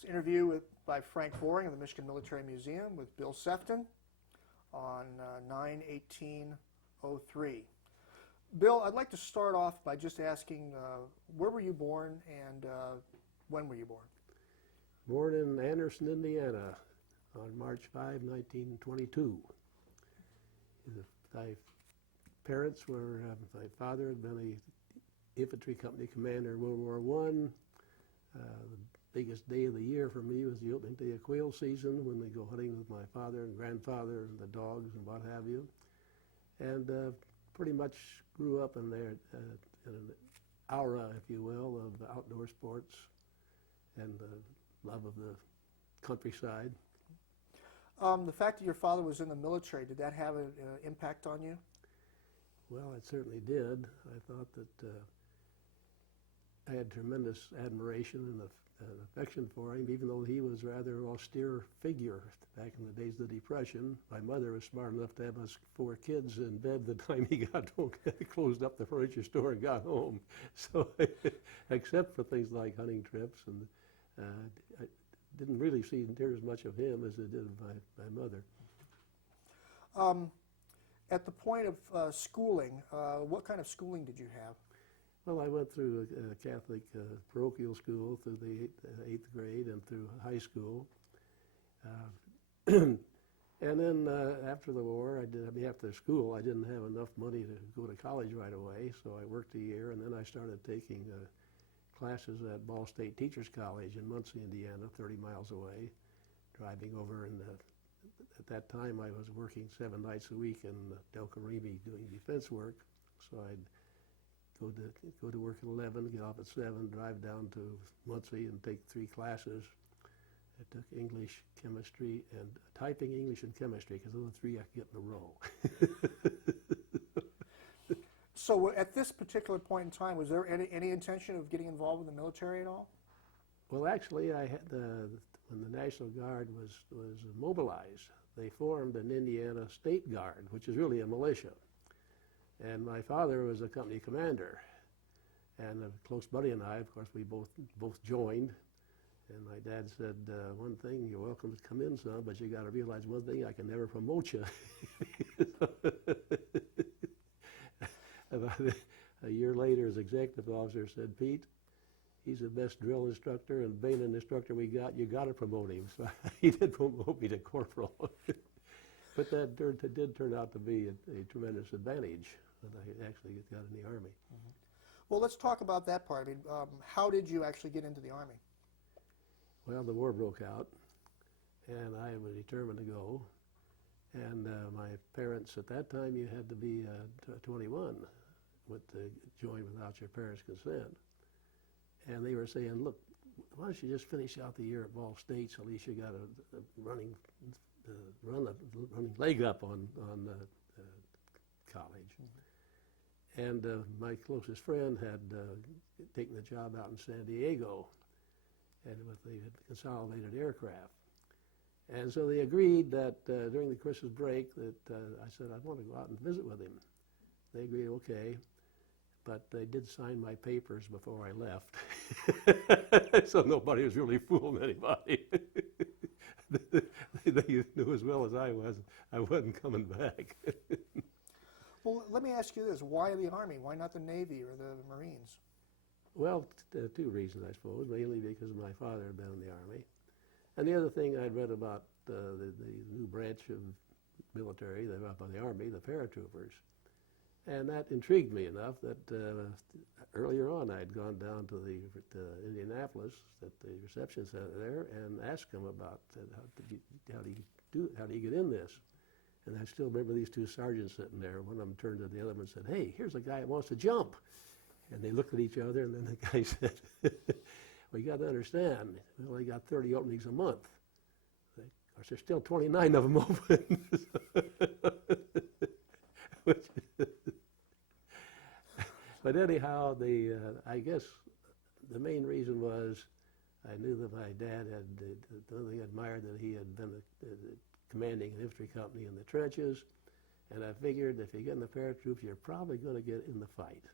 This interview by Frank Boring of the Michigan Military Museum with Bill Sefton on 9/18/03. Bill, I'd like to start off by just asking, where were you born and when were you born? Born in Anderson, Indiana on March 5, 1922. My parents were, my father had been a infantry company commander in World War I. The biggest day of the year for me was the opening day of quail season when they go hunting with my father and grandfather and the dogs and what have you. And pretty much grew up in there in an aura, if you will, of outdoor sports and love of the countryside. The fact that your father was in the military, did that have an impact on you? Well, it certainly did. I thought that I had tremendous admiration and affection for him, even though he was a rather austere figure back in the days of the Depression. My mother was smart enough to have us 4 kids in bed the time he got home, closed up the furniture store and got home. So, except for things like hunting trips, and I didn't really see near as much of him as I did of my mother. At the point of schooling, what kind of schooling did you have? Well, I went through a Catholic parochial school through the 8th grade and through high school. And then after the war, after school, I didn't have enough money to go to college right away, so I worked a year, and then I started taking classes at Ball State Teachers College in Muncie, Indiana, 30 miles away, driving over. And at that time, I was working 7 nights a week in Delcarimi doing defense work, so I'd go to work at 11, get off at 7, drive down to Muncie and take 3 classes. I took English, chemistry, and typing, English, and chemistry, because those are the 3 I could get in a row. So at this particular point in time, was there any intention of getting involved with the military at all? Well, actually, I had when the National Guard was mobilized, they formed an Indiana State Guard, which is really a militia. And my father was a company commander, and a close buddy and I, of course, we both joined. And my dad said, one thing, you're welcome to come in, son, but you got to realize one thing, I can never promote you. About a year later, his executive officer said, Pete, he's the best drill instructor and Bayonet instructor we got. You got to promote him. So he did promote me to corporal. But that did turn out to be a tremendous advantage that I actually got in the Army. Mm-hmm. Well, let's talk about that part. I mean, how did you actually get into the Army? Well, the war broke out, and I was determined to go. And my parents, at that time, you had to be 21 to join without your parents' consent. And they were saying, look, why don't you just finish out the year at Ball State, so at least you got a running leg up on college. Mm-hmm. And my closest friend had taken the job out in San Diego, and with the consolidated aircraft. And so they agreed that during the Christmas break that I said I'd want to go out and visit with him. They agreed, okay, but they did sign my papers before I left. So nobody was really fooling anybody. They knew as well as I wasn't coming back. Well, let me ask you this. Why the Army? Why not the Navy or the Marines? Well, 2 reasons, I suppose. Mainly because my father had been in the Army. And the other thing I'd read about the new branch of military, about the Army, the paratroopers. And that intrigued me enough that earlier on I'd gone down to Indianapolis at the reception center there and asked them about how do you get in this? And I still remember these 2 sergeants sitting there. One of them turned to the other one and said, hey, here's a guy that wants to jump. And they looked at each other, and then the guy said, well, you got to understand, we only got 30 openings a month. Of course, there's still 29 of them open. But anyhow, I guess the main reason was I knew that my dad had admired that he had been commanding an infantry company in the trenches, and I figured if you get in the paratroops, you're probably going to get in the fight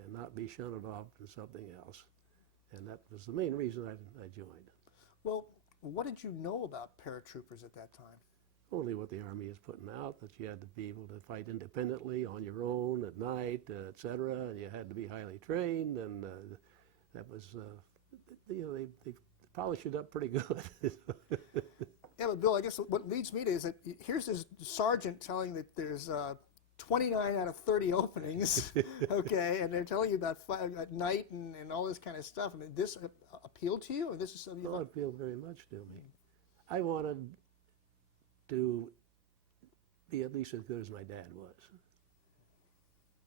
and not be shunted off to something else. And that was the main reason I joined. Well, what did you know about paratroopers at that time? Only what the Army is putting out, that you had to be able to fight independently on your own at night, et cetera, and you had to be highly trained, and that was, they polished it up pretty good. Yeah, but Bill, I guess what leads me to is that here's this sergeant telling that there's 29 out of 30 openings, okay, and they're telling you about at night and all this kind of stuff. I mean, this appealed to you, or this is something you Well, it appealed very much to me. I wanted to be at least as good as my dad was.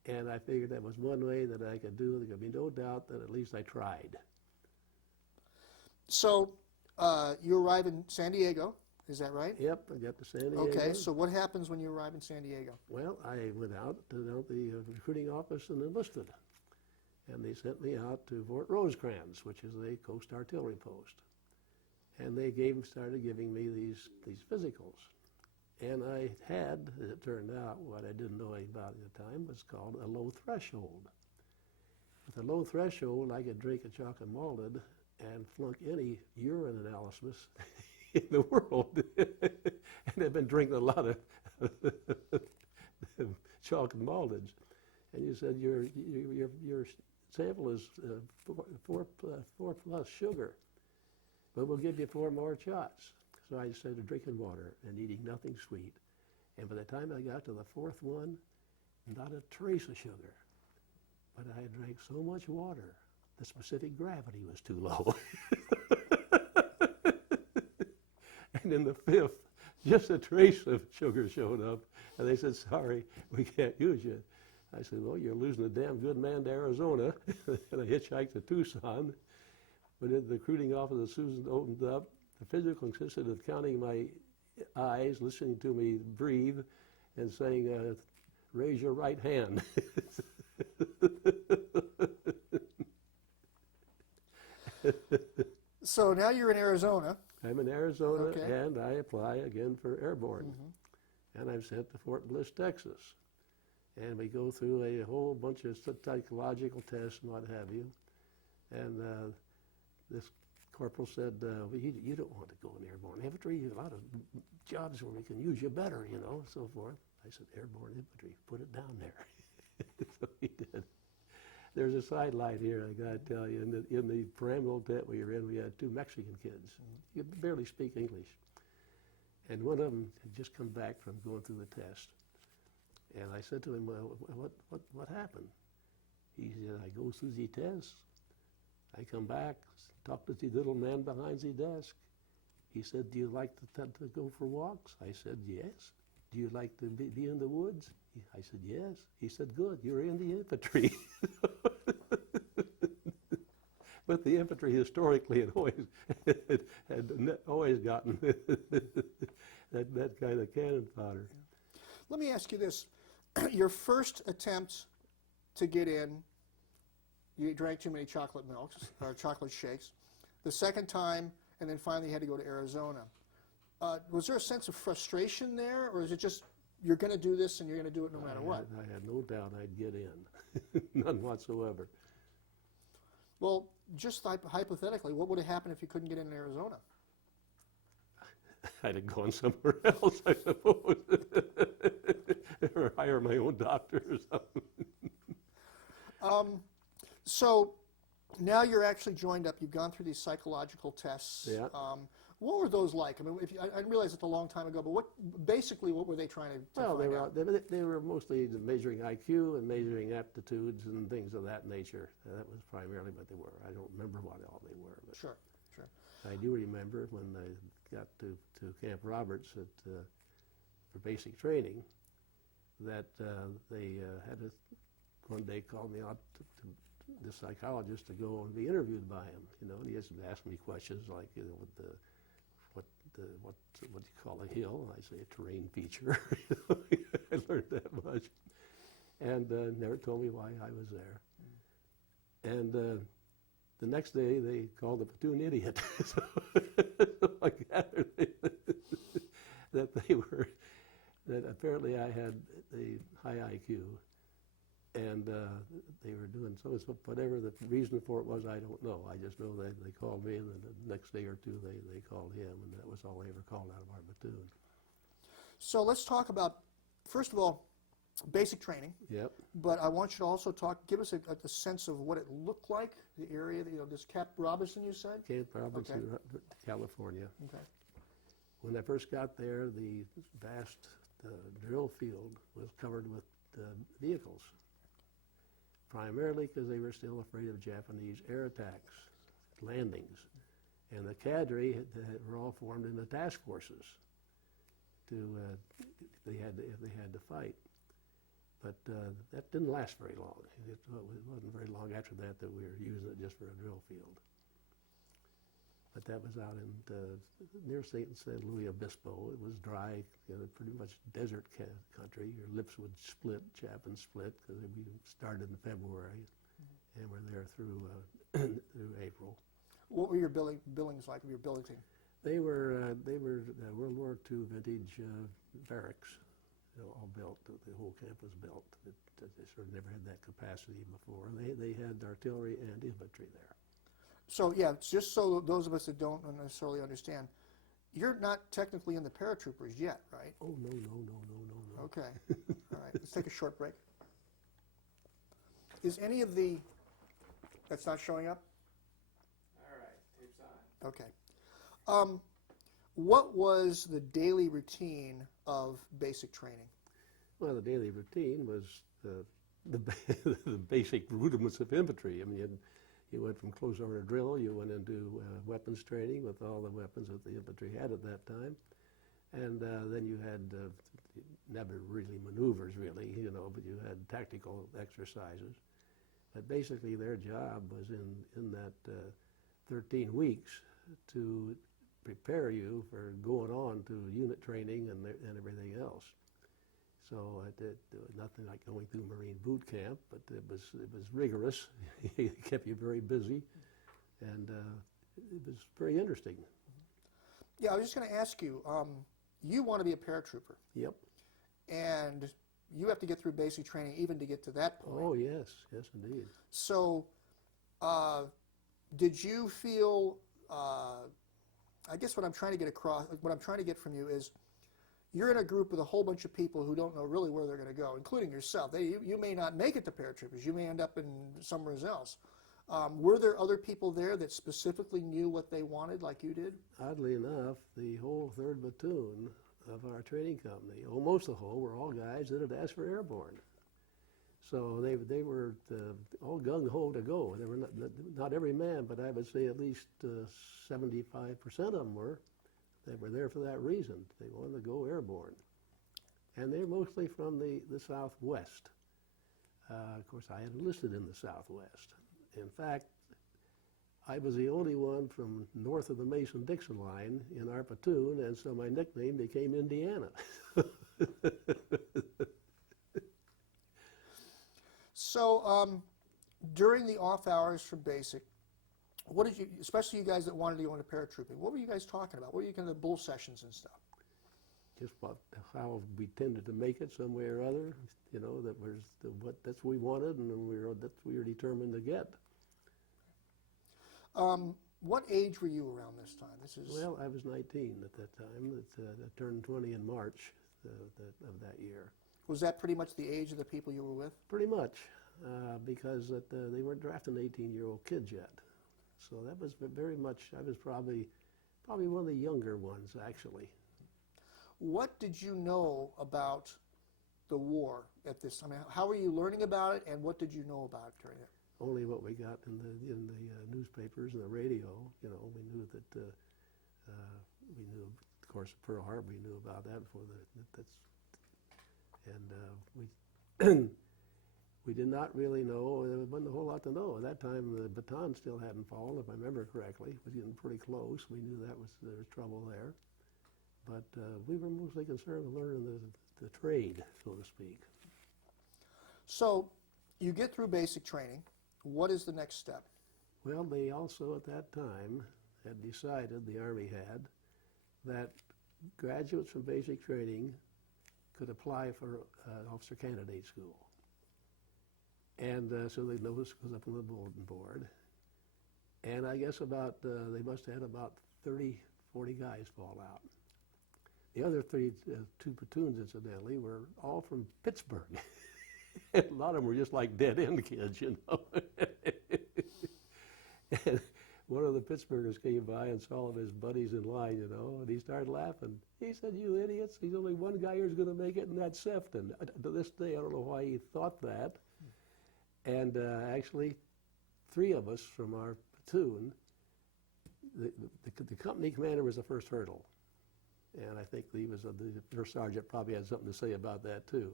And I figured that was one way that I could do it. There could be no doubt that at least I tried. So you arrive in San Diego, is that right? Yep, I got to San Diego. Okay, so what happens when you arrive in San Diego? Well, I went out to the recruiting office and enlisted. And they sent me out to Fort Rosecrans, which is a coast artillery post. And they started giving me these physicals. And I had, as it turned out, what I didn't know about at the time was called a low threshold. With a low threshold, I could drink a chocolate malted and flunk any urine analysis in the world. And I've been drinking a lot of chocolate malted. And you said your sample is 4 plus sugar, but we'll give you 4 more shots. So I started drinking water and eating nothing sweet. And by the time I got to the 4th one, not a trace of sugar. But I drank so much water, the specific gravity was too low. And in the 5th, just a trace of sugar showed up, and they said, sorry, we can't use you. I said, well, you're losing a damn good man to Arizona. And I hitchhiked to Tucson. When the recruiting office of Susan opened up, the physical consisted of counting my eyes, listening to me breathe, and saying, raise your right hand. So now you're in Arizona. I'm in Arizona, Okay. and I apply again for Airborne. And I'm sent to Fort Bliss, Texas. And we go through a whole bunch of psychological tests and what have you. And this corporal said, well, you don't want to go in Airborne Infantry. You have a lot of jobs where we can use you better, you know, and so forth. I said, Airborne Infantry, put it down there. So he did. There's a sidelight here, I got to tell you. In the pyramidal tent we were in, we had 2 Mexican kids. You could barely speak English. And one of them had just come back from going through the test. And I said to him, well, what happened? He said, I go through the test. I come back, talk to the little man behind the desk. He said, do you like to go for walks? I said, yes. Do you like to be in the woods? I said, yes. He said, good, you're in the infantry. But the infantry historically had always gotten that kind of cannon fodder. Let me ask you this. Your first attempt to get in, you drank too many chocolate milks, or chocolate shakes. The second time, and then finally you had to go to Arizona. Was there a sense of frustration there, or is it just, you're going to do this and you're going to do it no matter what? I had no doubt I'd get in. None whatsoever. Well, just hypothetically, what would have happened if you couldn't get in Arizona? I'd have gone somewhere else, I suppose. Or hire my own doctor or something. So now you're actually joined up. You've gone through these psychological tests. Yeah. What were those like? I mean, I realize it's a long time ago, but what were they trying to Well, find out? they were mostly measuring IQ and measuring aptitudes and things of that nature. That was primarily what they were. I don't remember what all they were. But Sure. I do remember when I got to Camp Roberts for basic training that they had one day called me out to the psychologist to go and be interviewed by him. You know, and he just asked me questions like, you know, what do you call a hill? I say a terrain feature. I learned that much, and never told me why I was there. And the next day they called the platoon idiot. So I gathered that apparently I had a high IQ, And they were doing so whatever the reason for it was, I don't know. I just know they called me, and then the next day or two they called him, and that was all they ever called out of our platoon. So let's talk about, first of all, basic training. Yep. But I want you to also give us a sense of what it looked like, the area, this Camp Robinson, you said? Camp Robinson, California. Okay. When I first got there, the vast drill field was covered with vehicles, primarily because they were still afraid of Japanese air attacks, landings. And the cadre were all formed into task forces if they had to fight. But that didn't last very long. It wasn't very long after that we were using it just for a drill field. But that was out in near San Luis Obispo. It was dry, pretty much desert country. Your lips would split, Chapin split, because we started in February, and we're there through through April. What were your billings like of your billing team? They were World War II vintage barracks. All built. The whole camp was built. They sort of never had that capacity before. They had artillery and infantry there. So yeah, just so those of us that don't necessarily understand, you're not technically in the paratroopers yet, right? Oh no. Okay. All right. Let's take a short break. Is any of the that's not showing up? All right, tape's on. Okay. What was the daily routine of basic training? Well, the daily routine was the basic rudiments of infantry. I mean, you went from close order drill, you went into weapons training with all the weapons that the infantry had at that time, and then you had never really maneuvers, really, but you had tactical exercises. But basically, their job was in that 13 weeks to prepare you for going on to unit training and everything else. So it was nothing like going through Marine boot camp, but it was rigorous. It kept you very busy, and it was very interesting. Yeah, I was just going to ask you. You want to be a paratrooper. Yep. And you have to get through basic training even to get to that point. Oh yes, indeed. So, did you feel? I guess what I'm trying to get across, what I'm trying to get from you is, you're in a group with a whole bunch of people who don't know really where they're going to go, including yourself. You may not make it to paratroopers. You may end up in somewhere else. Were there other people there that specifically knew what they wanted, like you did? Oddly enough, the whole 3rd Platoon of our training company, almost the whole, were all guys that had asked for airborne. So they were all gung-ho to go. They were not every man, but I would say at least 75% of them were. They were there for that reason. They wanted to go airborne. And they're mostly from the Southwest. Of course, I had enlisted in the Southwest. In fact, I was the only one from north of the Mason-Dixon line in our platoon, and so my nickname became Indiana. So, during the off hours from basic, what did you, especially you guys that wanted to go into paratrooping, what were you guys talking about? What were you kind of the bull sessions and stuff? Just how we tended to make it some way or other, that was that's what we wanted, and that's what we were determined to get. What age were you around this time? Well, I was 19 at that time. I turned 20 in March of that year. Was that pretty much the age of the people you were with? Pretty much, because they weren't drafting 18-year-old kids yet. So that was very much, I was probably one of the younger ones, actually. What did you know about the war at this time? How were you learning about it, and what did you know about it during it? Only what we got in the newspapers and the radio. We knew that we knew, of course, Pearl Harbor. We knew about that before and we did not really know. There wasn't a whole lot to know at that time. The baton still hadn't fallen, if I remember correctly. It was getting pretty close. We knew there was trouble there, but we were mostly concerned with learning the trade, so to speak. So, you get through basic training. What is the next step? Well, they also at that time had decided, the Army had, that graduates from basic training could apply for officer candidate school. And so the notice goes up on the bulletin board. And I guess about, they must have had about 30, 40 guys fall out. The other two platoons, incidentally, were all from Pittsburgh. And a lot of them were just like dead-end kids, you know. And one of the Pittsburghers came by and saw all of his buddies in line, you know, and he started laughing. He said, "You idiots, there's only one guy who's going to make it, and that's Sefton." To this day, I don't know why he thought that. And actually, 3 of us from our platoon, the company commander was the first hurdle. And I think he was the first sergeant probably had something to say about that too.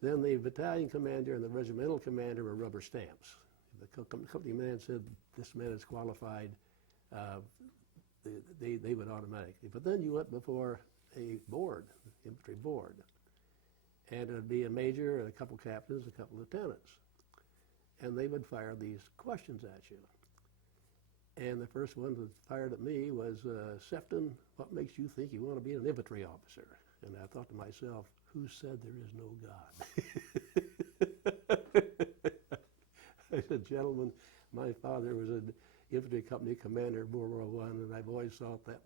Then the battalion commander and the regimental commander were rubber stamps. The company man said, "This man is qualified," they would automatically. But then you went before a board, infantry board. And it would be a major and a couple captains, a couple lieutenants. And they would fire these questions at you. And the first one that fired at me was, "Sefton, what makes you think you want to be an infantry officer?" And I thought to myself, who said there is no God? I said, "Gentlemen, my father was an infantry company commander in World War I, and I've always thought that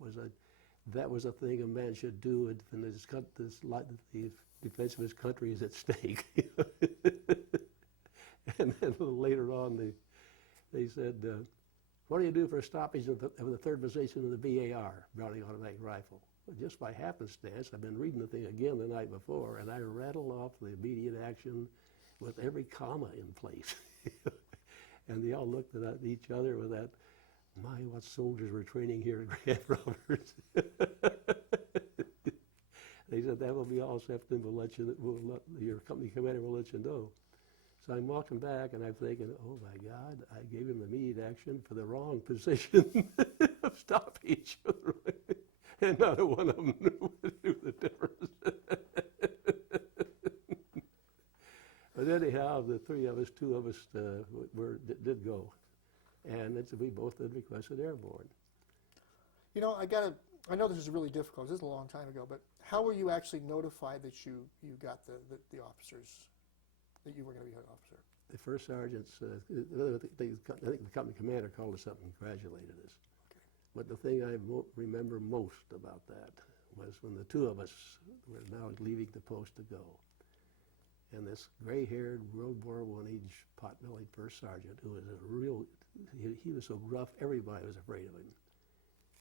was a thing a man should do, and the defense of his country is at stake." And then a little later on, they said, "What do you do for a stoppage of the 3rd position of the BAR, Browning Automatic Rifle?" Well, just by happenstance, I've been reading the thing again the night before, and I rattled off the immediate action with every comma in place. And they all looked at each other with that, "My, what soldiers were training here at Grand Roberts." They said, "That will be all, Sefton. Your company commander will let you know." So I'm walking back, and I'm thinking, oh, my God, I gave him immediate action for the wrong position of stoppage. And not a one of them knew the difference. But anyhow, the 3 of us, 2 of us did go. And we both did requested airborne. You know, I know this is really difficult. This is a long time ago, but how were you actually notified that you got the officers, that you were going to be an officer? The first sergeants, I think the company commander called us up and congratulated us. Okay. But the thing I remember most about that was when the 2 of us were now leaving the post to go. And this gray-haired World War I age pot-bellied first sergeant, who was he was so gruff, everybody was afraid of him.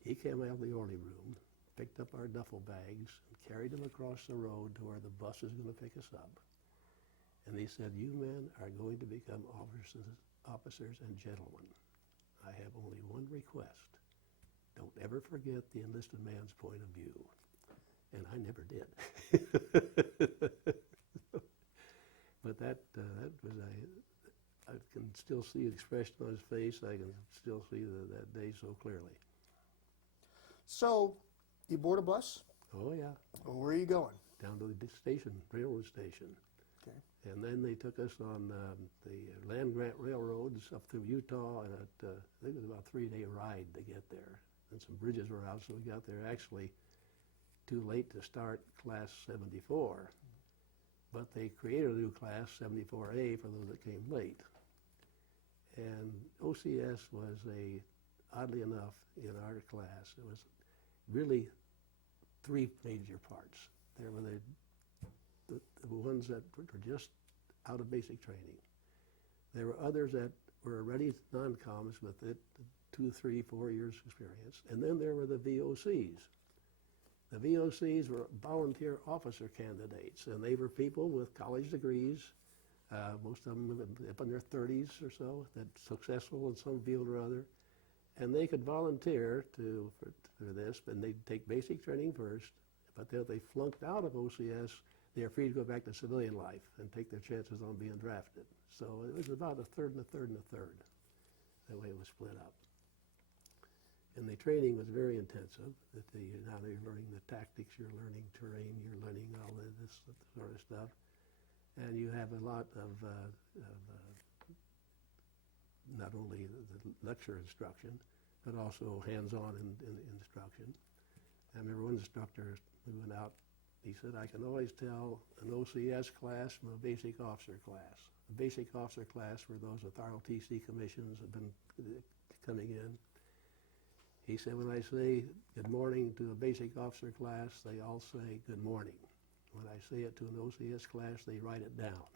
He came out of the orderly room, picked up our duffel bags, and carried them across the road to where the bus was going to pick us up. And he said, "You men are going to become officers and gentlemen. I have only one request. Don't ever forget the enlisted man's point of view." And I never did. But that was, I can still see the expression on his face. I can still see that day so clearly. So, you board a bus? Oh, yeah. Well, where are you going? Down to the station, railroad station. Okay. And then they took us on the land-grant railroads up through Utah, and I think it was about a 3-day ride to get there. And some bridges were out, so we got there actually too late to start Class 74. But they created a new class, 74A, for those that came late. And OCS was oddly enough, in our class, it was really 3 major parts. There were the ones that were just out of basic training. There were others that were already non-coms with 2, 3, 4 years experience. And then there were the VOCs. The VOCs were volunteer officer candidates, and they were people with college degrees, most of them up in their 30s or so, that successful in some field or other. And they could volunteer for this, and they'd take basic training first, but then if they flunked out of OCS, they are free to go back to civilian life and take their chances on being drafted. So it was about a third and a third and a third, the way it was split up. And the training was very intensive. Now you're learning the tactics, you're learning terrain, you're learning all of this sort of stuff. And you have a lot of not only the lecture instruction, but also hands-on in instruction. I remember one instructor, we went out He said, I can always tell an OCS class from a basic officer class. A basic officer class were those with ROTC commissions have been coming in. He said, when I say good morning to a basic officer class, they all say good morning. When I say it to an OCS class, they write it down.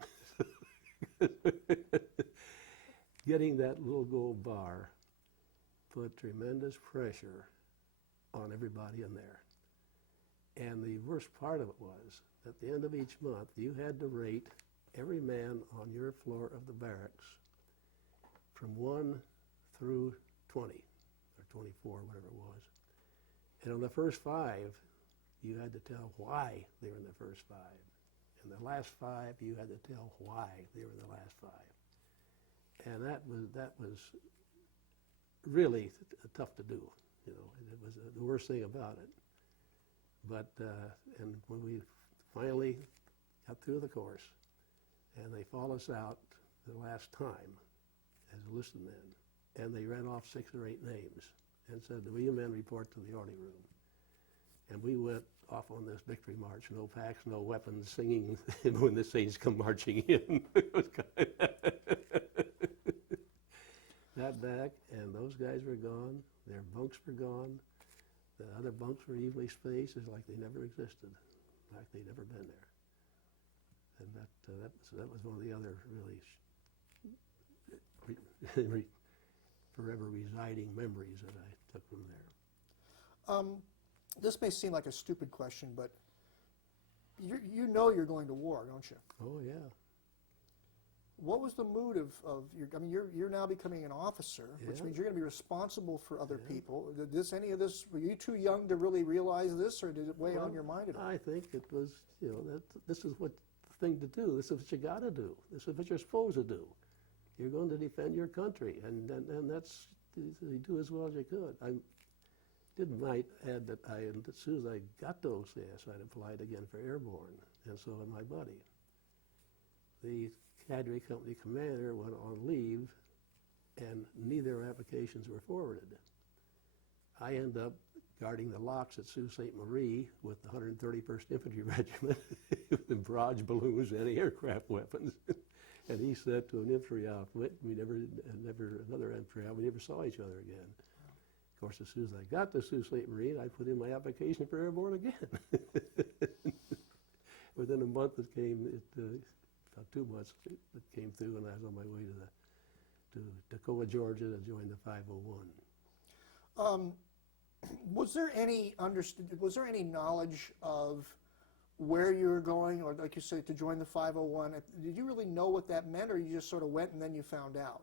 Getting that little gold bar put tremendous pressure on everybody in there. And the worst part of it was, at the end of each month, you had to rate every man on your floor of the barracks from 1 through 20, or 24, whatever it was. And on the first 5, you had to tell why they were in the first 5. And the last 5, you had to tell why they were in the last 5. And that was really tough to do. You know, it was the worst thing about it. But and when we finally got through the course, and they followed us out the last time as enlisted men, and they read off 6 or 8 names and said, "Will you men report to the orderly room?" And we went off on this victory march, no packs, no weapons, singing when the Saints come marching in. It was kind of got back, and those guys were gone. Their bunks were gone. The other bunks were evenly spaced. It's like they never existed, like they'd never been there. And that was one of the other really forever residing memories that I took from there. This may seem like a stupid question, but you know you're going to war, don't you? Oh yeah. What was the mood of your? I mean, you're now becoming an officer, which Yeah. means you're going to be responsible for other Yeah. people. Did any of this? Were you too young to really realize this, or did it weigh on your mind at all? I think it was, you know, that this is what the thing to do. This is what you got to do. This is what you're supposed to do. You're going to defend your country, and that's you do as well as you could. I might add that as soon as I got to OCS, I'd applied again for Airborne, and so did my buddy. The cadre company commander went on leave, and neither applications were forwarded. I ended up guarding the locks at Sault-Ste-Marie with the 131st Infantry Regiment with barrage balloons and aircraft weapons. And he said to an infantry outfit, we never saw each other again. Of course, as soon as I got to Sault-Ste-Marie, I put in my application for Airborne again. Within a month, about 2 months, it came through, and I was on my way to Toccoa, Georgia, to join the 501. Was there any knowledge of where you were going, or like you said, to join the 501? Did you really know what that meant, or you just sort of went and then you found out?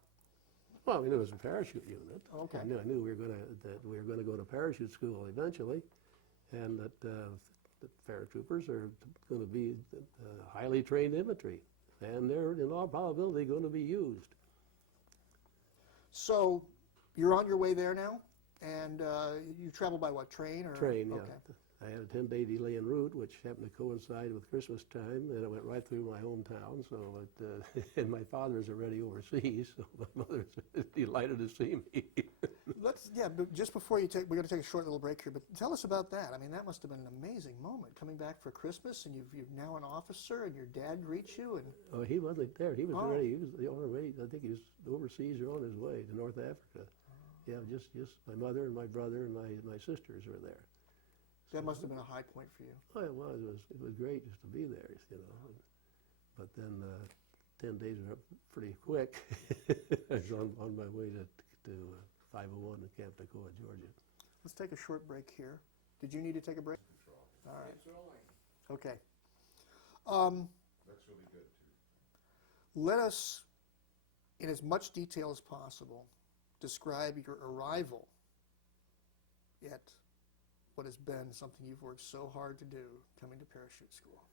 Well, I mean, it was a parachute unit. Okay. I knew we were going to go to parachute school eventually, and that the paratroopers are going to be highly trained infantry, and they're in all probability going to be used. So you're on your way there now, and you travel by what, train? Or? Train, yeah. Okay. I had a 10-day delay en route, which happened to coincide with Christmas time, and it went right through my hometown. So, and my father's already overseas, so my mother's delighted to see me. But just before we're going to take a short little break here, but tell us about that. I mean, that must have been an amazing moment, coming back for Christmas, and you're now an officer, and your dad greets you, and... Oh, he wasn't there. He was already, he was on the way, I think he was overseas or on his way to North Africa. Yeah, just my mother and my brother and my sisters were there. That must have been a high point for you. Oh, it was. It was great just to be there, you know. But then 10 days were up pretty quick. I was on my way to 501 in Camp Toccoa, Georgia. Let's take a short break here. Did you need to take a break? All right. It's rolling. Okay. That's really good, too. Let us, in as much detail as possible, describe your arrival at what has been something you've worked so hard to do, coming to parachute school.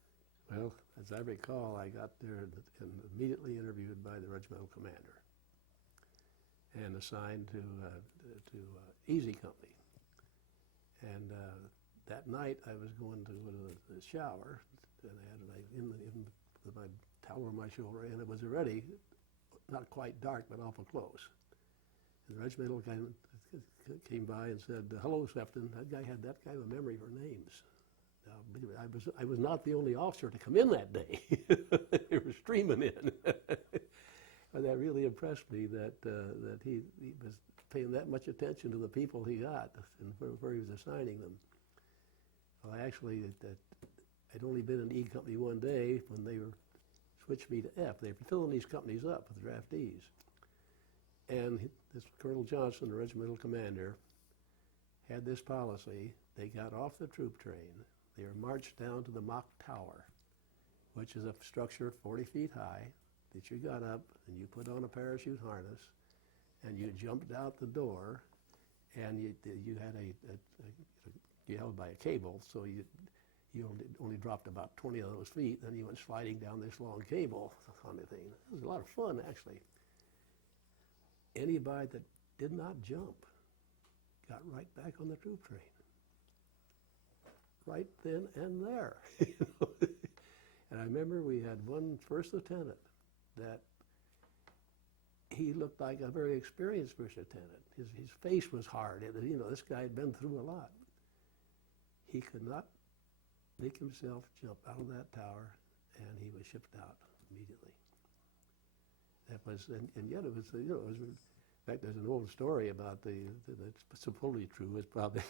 Well, as I recall, I got there and immediately interviewed by the regimental commander and assigned to Easy Company. And that night I was going to go to the shower, and I had my towel on my shoulder, and it was already not quite dark, but awful close. And the regimental guy came by and said, "Hello, Sefton." That guy had that kind of a memory for names. Now, I was not the only officer to come in that day. They were streaming in. And that really impressed me that he was paying that much attention to the people he got and where he was assigning them. Well, actually, I'd only been in E Company one day when they switched me to F. They were filling these companies up with draftees. And this Colonel Johnson, the regimental commander, had this policy. They got off the troop train. They were marched down to the mock tower, which is a structure 40 feet high that you got up and you put on a parachute harness and you jumped out the door, and you had you held by a cable, so you only dropped about 20 of those feet. Then you went sliding down this long cable on the thing. It was a lot of fun, actually. Anybody that did not jump got right back on the troop train, right then and there. And I remember we had one first lieutenant that he looked like a very experienced first lieutenant. His face was hard. This guy had been through a lot. He could not make himself jump out of that tower, and he was shipped out immediately. That was, and yet it was, it was. In fact, there's an old story about that's supposedly true. It's probably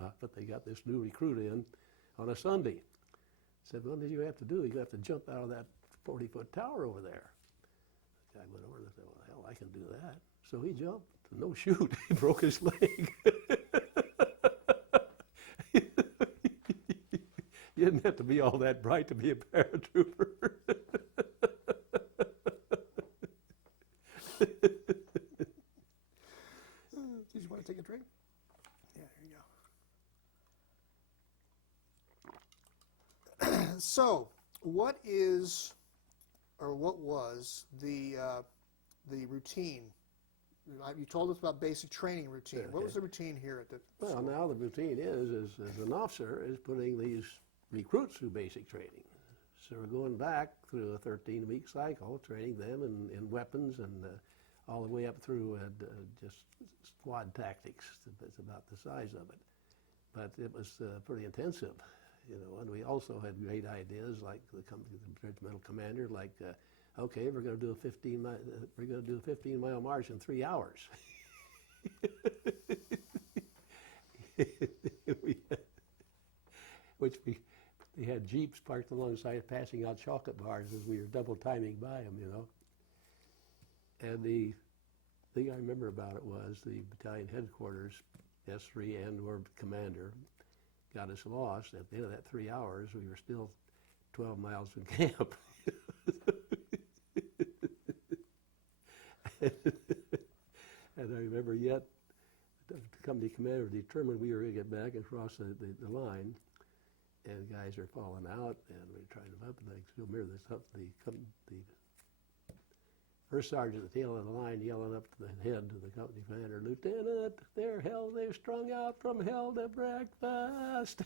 not, but they got this new recruit in on a Sunday. Said, "What did you have to do? You have to jump out of that 40-foot tower over there." The guy went over and said, "Well, hell, I can do that." So he jumped. No shoot. He broke his leg. You didn't have to be all that bright to be a paratrooper. Did you want to take a drink? Yeah, there you go. So, what is, or what was the routine? You told us about basic training routine. Okay. What was the routine here at the Well, school? now the routine is as an officer, is putting these recruits through basic training. So we're going back through a 13-week cycle, training them in weapons and all the way up through just squad tactics. It's about the size of it. But it was pretty intensive, and we also had great ideas like the regimental commander, like, okay, we're going to do a 15-mile march in 3 hours. They had jeeps parked alongside, passing out chocolate bars as we were double timing by them, And the thing I remember about it was the battalion headquarters, S3 and/or commander, got us lost. At the end of that 3 hours, we were still 12 miles from camp. And I remember yet, the company commander determined we were going to get back and cross the line, and guys are falling out, and we're trying them up, and I still remember this, the first sergeant at the tail of the line yelling up to the head to the company commander, "Lieutenant, they're strung out from hell to breakfast."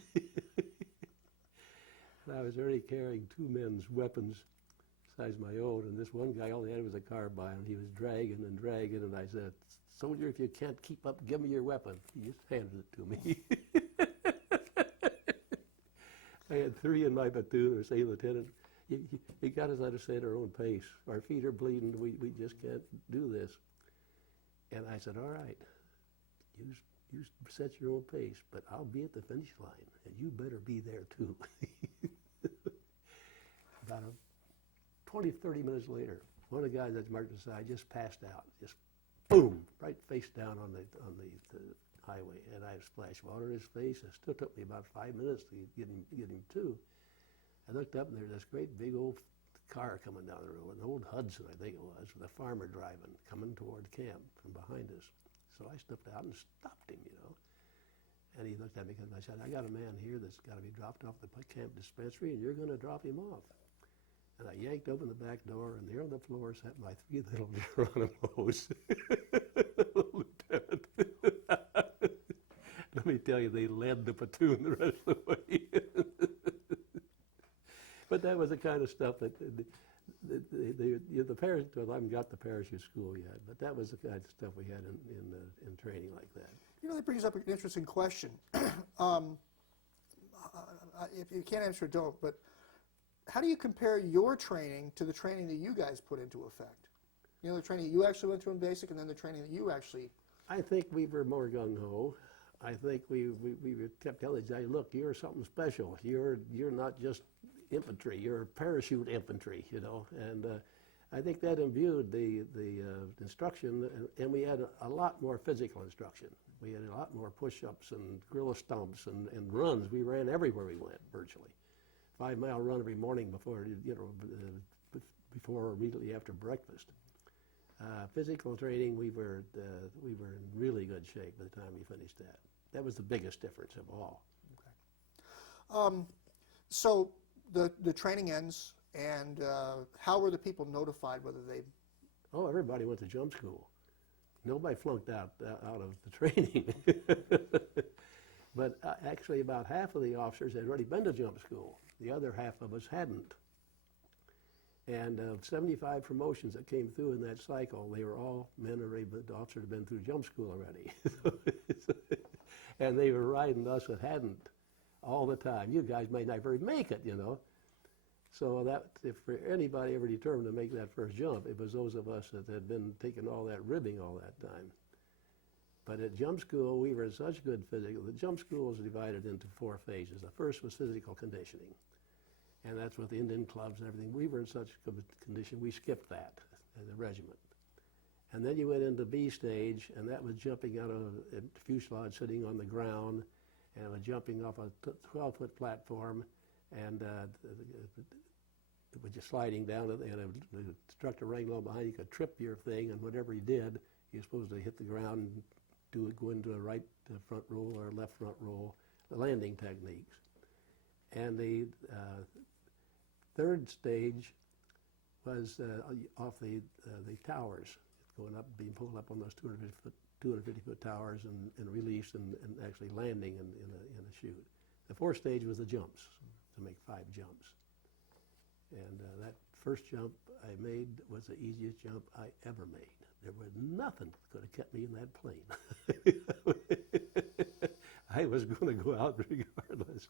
And I was already carrying 2 men's weapons, besides my own, and this one guy, all he had was a carbine, and he was dragging, and I said, "Soldier, if you can't keep up, give me your weapon." He just handed it to me. I had 3 in my platoon, or say, "Lieutenant, you got us out of set our own pace. Our feet are bleeding, we just can't do this." And I said, "All right, you set your own pace, but I'll be at the finish line, and you better be there too." About 20, 30 minutes later, one of the guys that's marked aside just passed out, just boom, right face down on the highway, and I splashed water in his face. It still took me about 5 minutes to get him to. I looked up, and there's this great big old car coming down the road, an old Hudson, I think it was, with a farmer driving, coming toward camp from behind us. So I stepped out and stopped him, And he looked at me and I said, "I got a man here that's got to be dropped off the camp dispensary, and you're going to drop him off." And I yanked open the back door, and there on the floor sat my 3 little Geronimos. Lieutenant. Let me tell you, they led the platoon the rest of the way. But that was the kind of stuff that the parachute. Well, I haven't got the parachute school yet, but that was the kind of stuff we had in training like that. That brings up an interesting question. if you can't answer, don't, but how do you compare your training to the training that you guys put into effect? You know, the training you actually went through in basic, and then the training that you actually... I think we were more gung-ho. I think we kept telling each other, look, you're something special. You're not just infantry. You're parachute infantry, you know. And I think that imbued the instruction, and we had a lot more physical instruction. We had a lot more push-ups and guerrilla stomps and runs. We ran everywhere we went, virtually. 5-mile run every morning before, before or immediately after breakfast. Physical training, we were in really good shape by the time we finished that. That was the biggest difference of all. Okay. So the training ends, and how were the people notified whether they... Oh, everybody went to jump school. Nobody flunked out of the training. But actually about half of the officers had already been to jump school. The other half of us hadn't. And of 75 promotions that came through in that cycle, they were all men already, the officers had been through jump school already. And they were riding us that hadn't all the time. You guys may never make it, you know. So that, if for anybody ever determined to make that first jump, it was those of us that had been taking all that ribbing all that time. But at jump school, we were in such good physical. The jump school was divided into 4 phases. The first was physical conditioning. And that's with the Indian clubs and everything. We were in such good condition, we skipped that as a regiment. And then you went into B stage, and that was jumping out of a fuselage sitting on the ground, and it was jumping off a 12-foot platform, and with you sliding down it, and the instructor running along behind you could trip your thing, and whatever he did, you're supposed to hit the ground and go into a right front roll or left front roll, the landing techniques. And the third stage was off the towers, going up, being pulled up on those 250-foot towers and released and actually landing in a chute. The fourth stage was the jumps, to make 5 jumps. And that first jump I made was the easiest jump I ever made. There was nothing that could have kept me in that plane. I was going to go out regardless.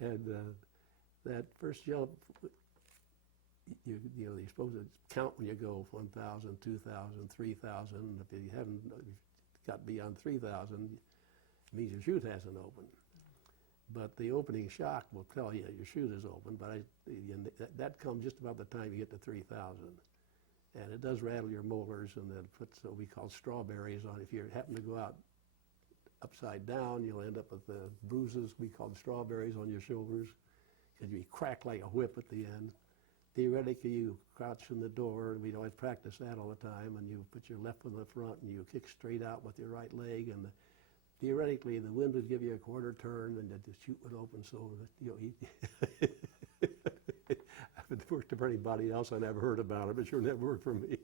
And that first jump, you're supposed to count when you go 1,000, 2,000, 3,000. If you haven't got beyond 3,000, it means your chute hasn't opened. But the opening shock will tell you your chute is open, but that comes just about the time you get to 3,000. And it does rattle your molars, and then puts what we call strawberries on. If you happen to go out upside down, you'll end up with the bruises we call strawberries on your shoulders, because you crack like a whip at the end. Theoretically, you crouch in the door, and we'd always practice that all the time, and you put your left foot in the front, and you kick straight out with your right leg, and theoretically, the wind would give you a quarter turn, and the chute would open, so that, if it worked for anybody else, I never heard about it, but sure never worked for me.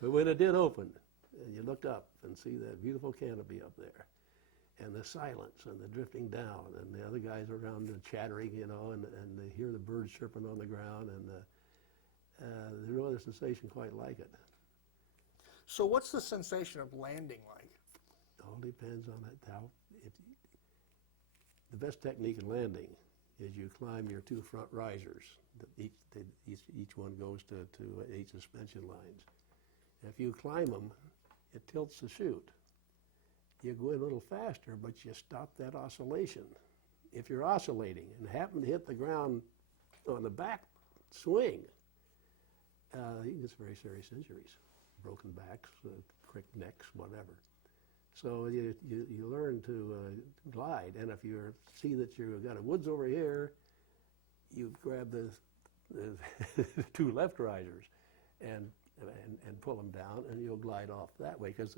But when it did open, and you look up and see that beautiful canopy up there, and the silence and the drifting down, and the other guys around chattering, you know, and they hear the birds chirping on the ground, and there's no other sensation quite like it. So what's the sensation of landing like? It all depends on how. The best technique in landing is you climb your 2 front risers. Each one goes to 8 suspension lines. If you climb them, it tilts the chute. You go in a little faster, but you stop that oscillation. If you're oscillating and happen to hit the ground on the back swing, you can get very serious injuries, broken backs, cricked necks, whatever. So you learn to glide, and if you see that you've got a woods over here, you grab the 2 left risers and pull them down, and you'll glide off that way, because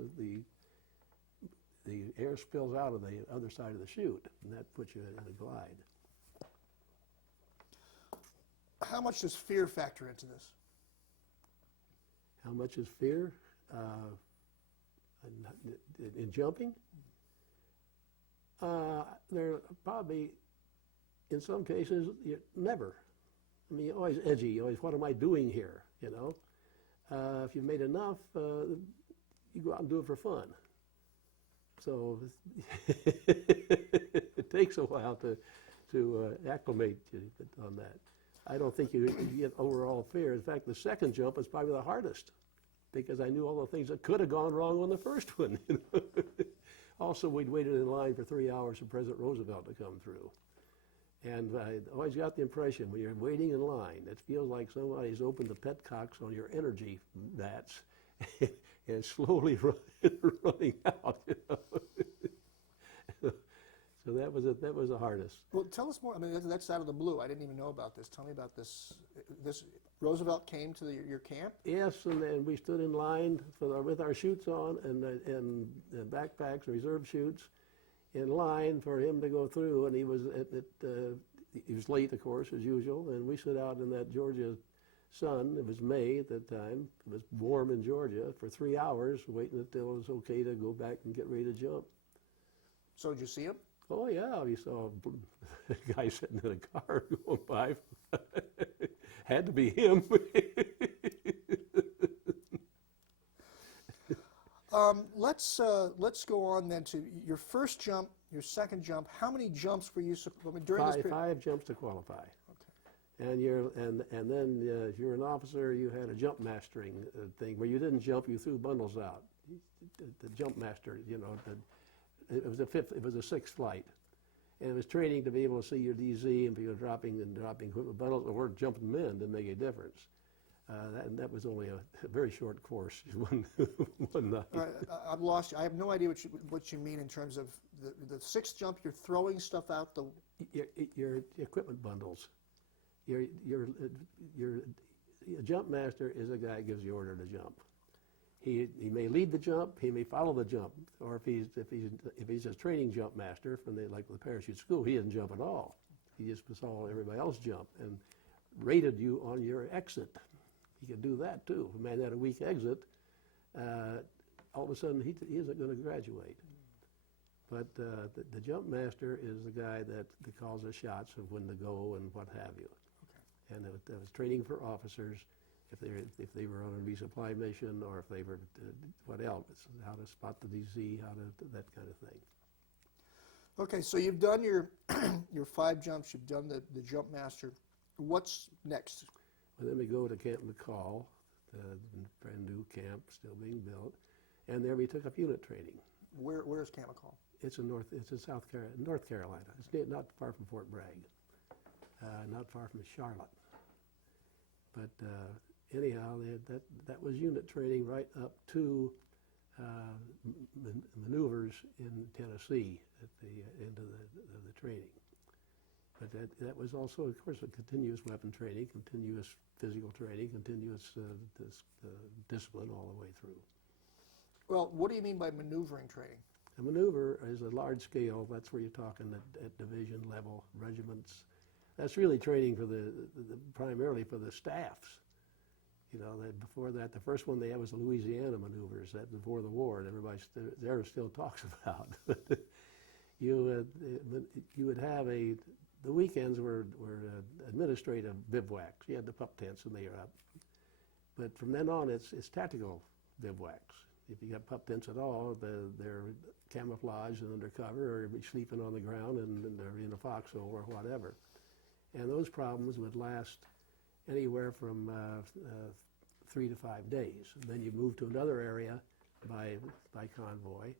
the air spills out of the other side of the chute, and that puts you in a glide. How much does fear factor into this? How much is fear in jumping? There probably, in some cases, never. I mean, you're always edgy. You're always, what am I doing here? You know, if you've made enough, you go out and do it for fun. So takes a while to acclimate you on that. I don't think you get overall fear. In fact, the second jump is probably the hardest because I knew all the things that could have gone wrong on the first one. Also, we'd waited in line for 3 hours for President Roosevelt to come through. And I always got the impression when you're waiting in line, it feels like somebody's opened the petcocks on your energy vats and slowly running out. So that was the hardest. Well, tell us more. I mean, that's out of the blue. I didn't even know about this. Tell me about this. Roosevelt came to your camp? Yes, and we stood in line with our chutes on and backpacks, reserve chutes, in line for him to go through. And he was he was late, of course, as usual. And we stood out in that Georgia sun. It was May at that time. It was warm in Georgia for 3 hours, waiting until it was okay to go back and get ready to jump. So did you see him? Oh yeah, we saw a guy sitting in a car going by. Had to be him. Let's go on then to your first jump, your second jump. How many jumps were you during this period? Five jumps to qualify. Okay. And then if you're an officer, you had a jump mastering thing where you didn't jump, you threw bundles out. The jump master, it was a sixth flight. And it was training to be able to see your DZ and be dropping equipment bundles or jumping them in didn't make a difference. That was only a very short course, one night. All right, I've lost you. I have no idea what you mean in terms of the sixth jump. You're throwing stuff out the. Your equipment bundles. Your jump master is a guy who gives you order to jump. He may lead the jump, he may follow the jump, or if he's a training jump master from the parachute school, he didn't jump at all. He just saw everybody else jump and rated you on your exit. He could do that too. If a man had a weak exit, all of a sudden he isn't going to graduate. But the jump master is the guy that calls the shots of when to go and what have you. Okay. And that was training for officers. If they were on a resupply mission or if they were, what else, how to spot the DZ, that kind of thing. Okay, so you've done your 5 jumps, you've done the jump master. What's next? Well, then we go to Camp Toccoa, brand new camp, still being built, and there we took up unit training. Where's Camp Toccoa? It's in North Carolina. It's not far from Fort Bragg, not far from Charlotte. But anyhow, that was unit training right up to maneuvers in Tennessee at the end of the training. But that was also, of course, a continuous weapon training, continuous physical training, continuous discipline all the way through. Well, what do you mean by maneuvering training? A maneuver is a large scale. That's where you're talking at division level, regiments. That's really training for primarily for the staffs. Before that, the first one they had was the Louisiana maneuvers. That before the war, and everybody there still talks about. You would have the weekends were administrative bivouacs. You had the pup tents and they were up. But from then on, it's tactical bivouacs. If you got pup tents at all, they're camouflaged and undercover, or you'd be sleeping on the ground and they're in a foxhole or whatever. And those problems would last anywhere from 3 to 5 days. And then you move to another area by convoy,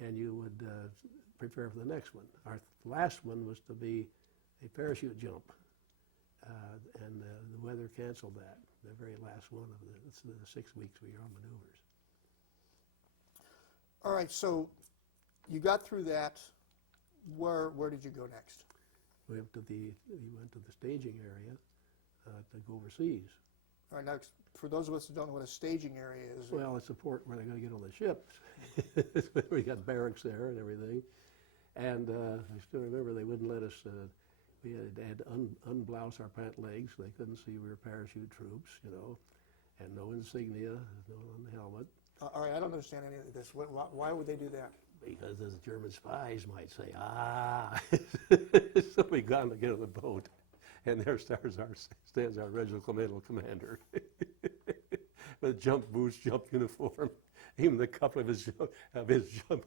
and you would prepare for the next one. Our last one was to be a parachute jump, and the weather canceled that. The very last one of the 6 weeks we were on maneuvers. All right, so you got through that. Where did you go next? We went to the staging area to go overseas. All right, now for those of us who don't know what a staging area is. Well, it's a port where they're going to get on the ships. We got barracks there and everything. And I still remember they wouldn't let us. We had to unblouse our pant legs. So they couldn't see we were parachute troops, and no insignia, no on the helmet. All right, I don't understand any of this. Why would they do that? Because the German spies might say, So we got to get on the boat, and there stands our regimental commander with jump boots, jump uniform, even the cup of his jump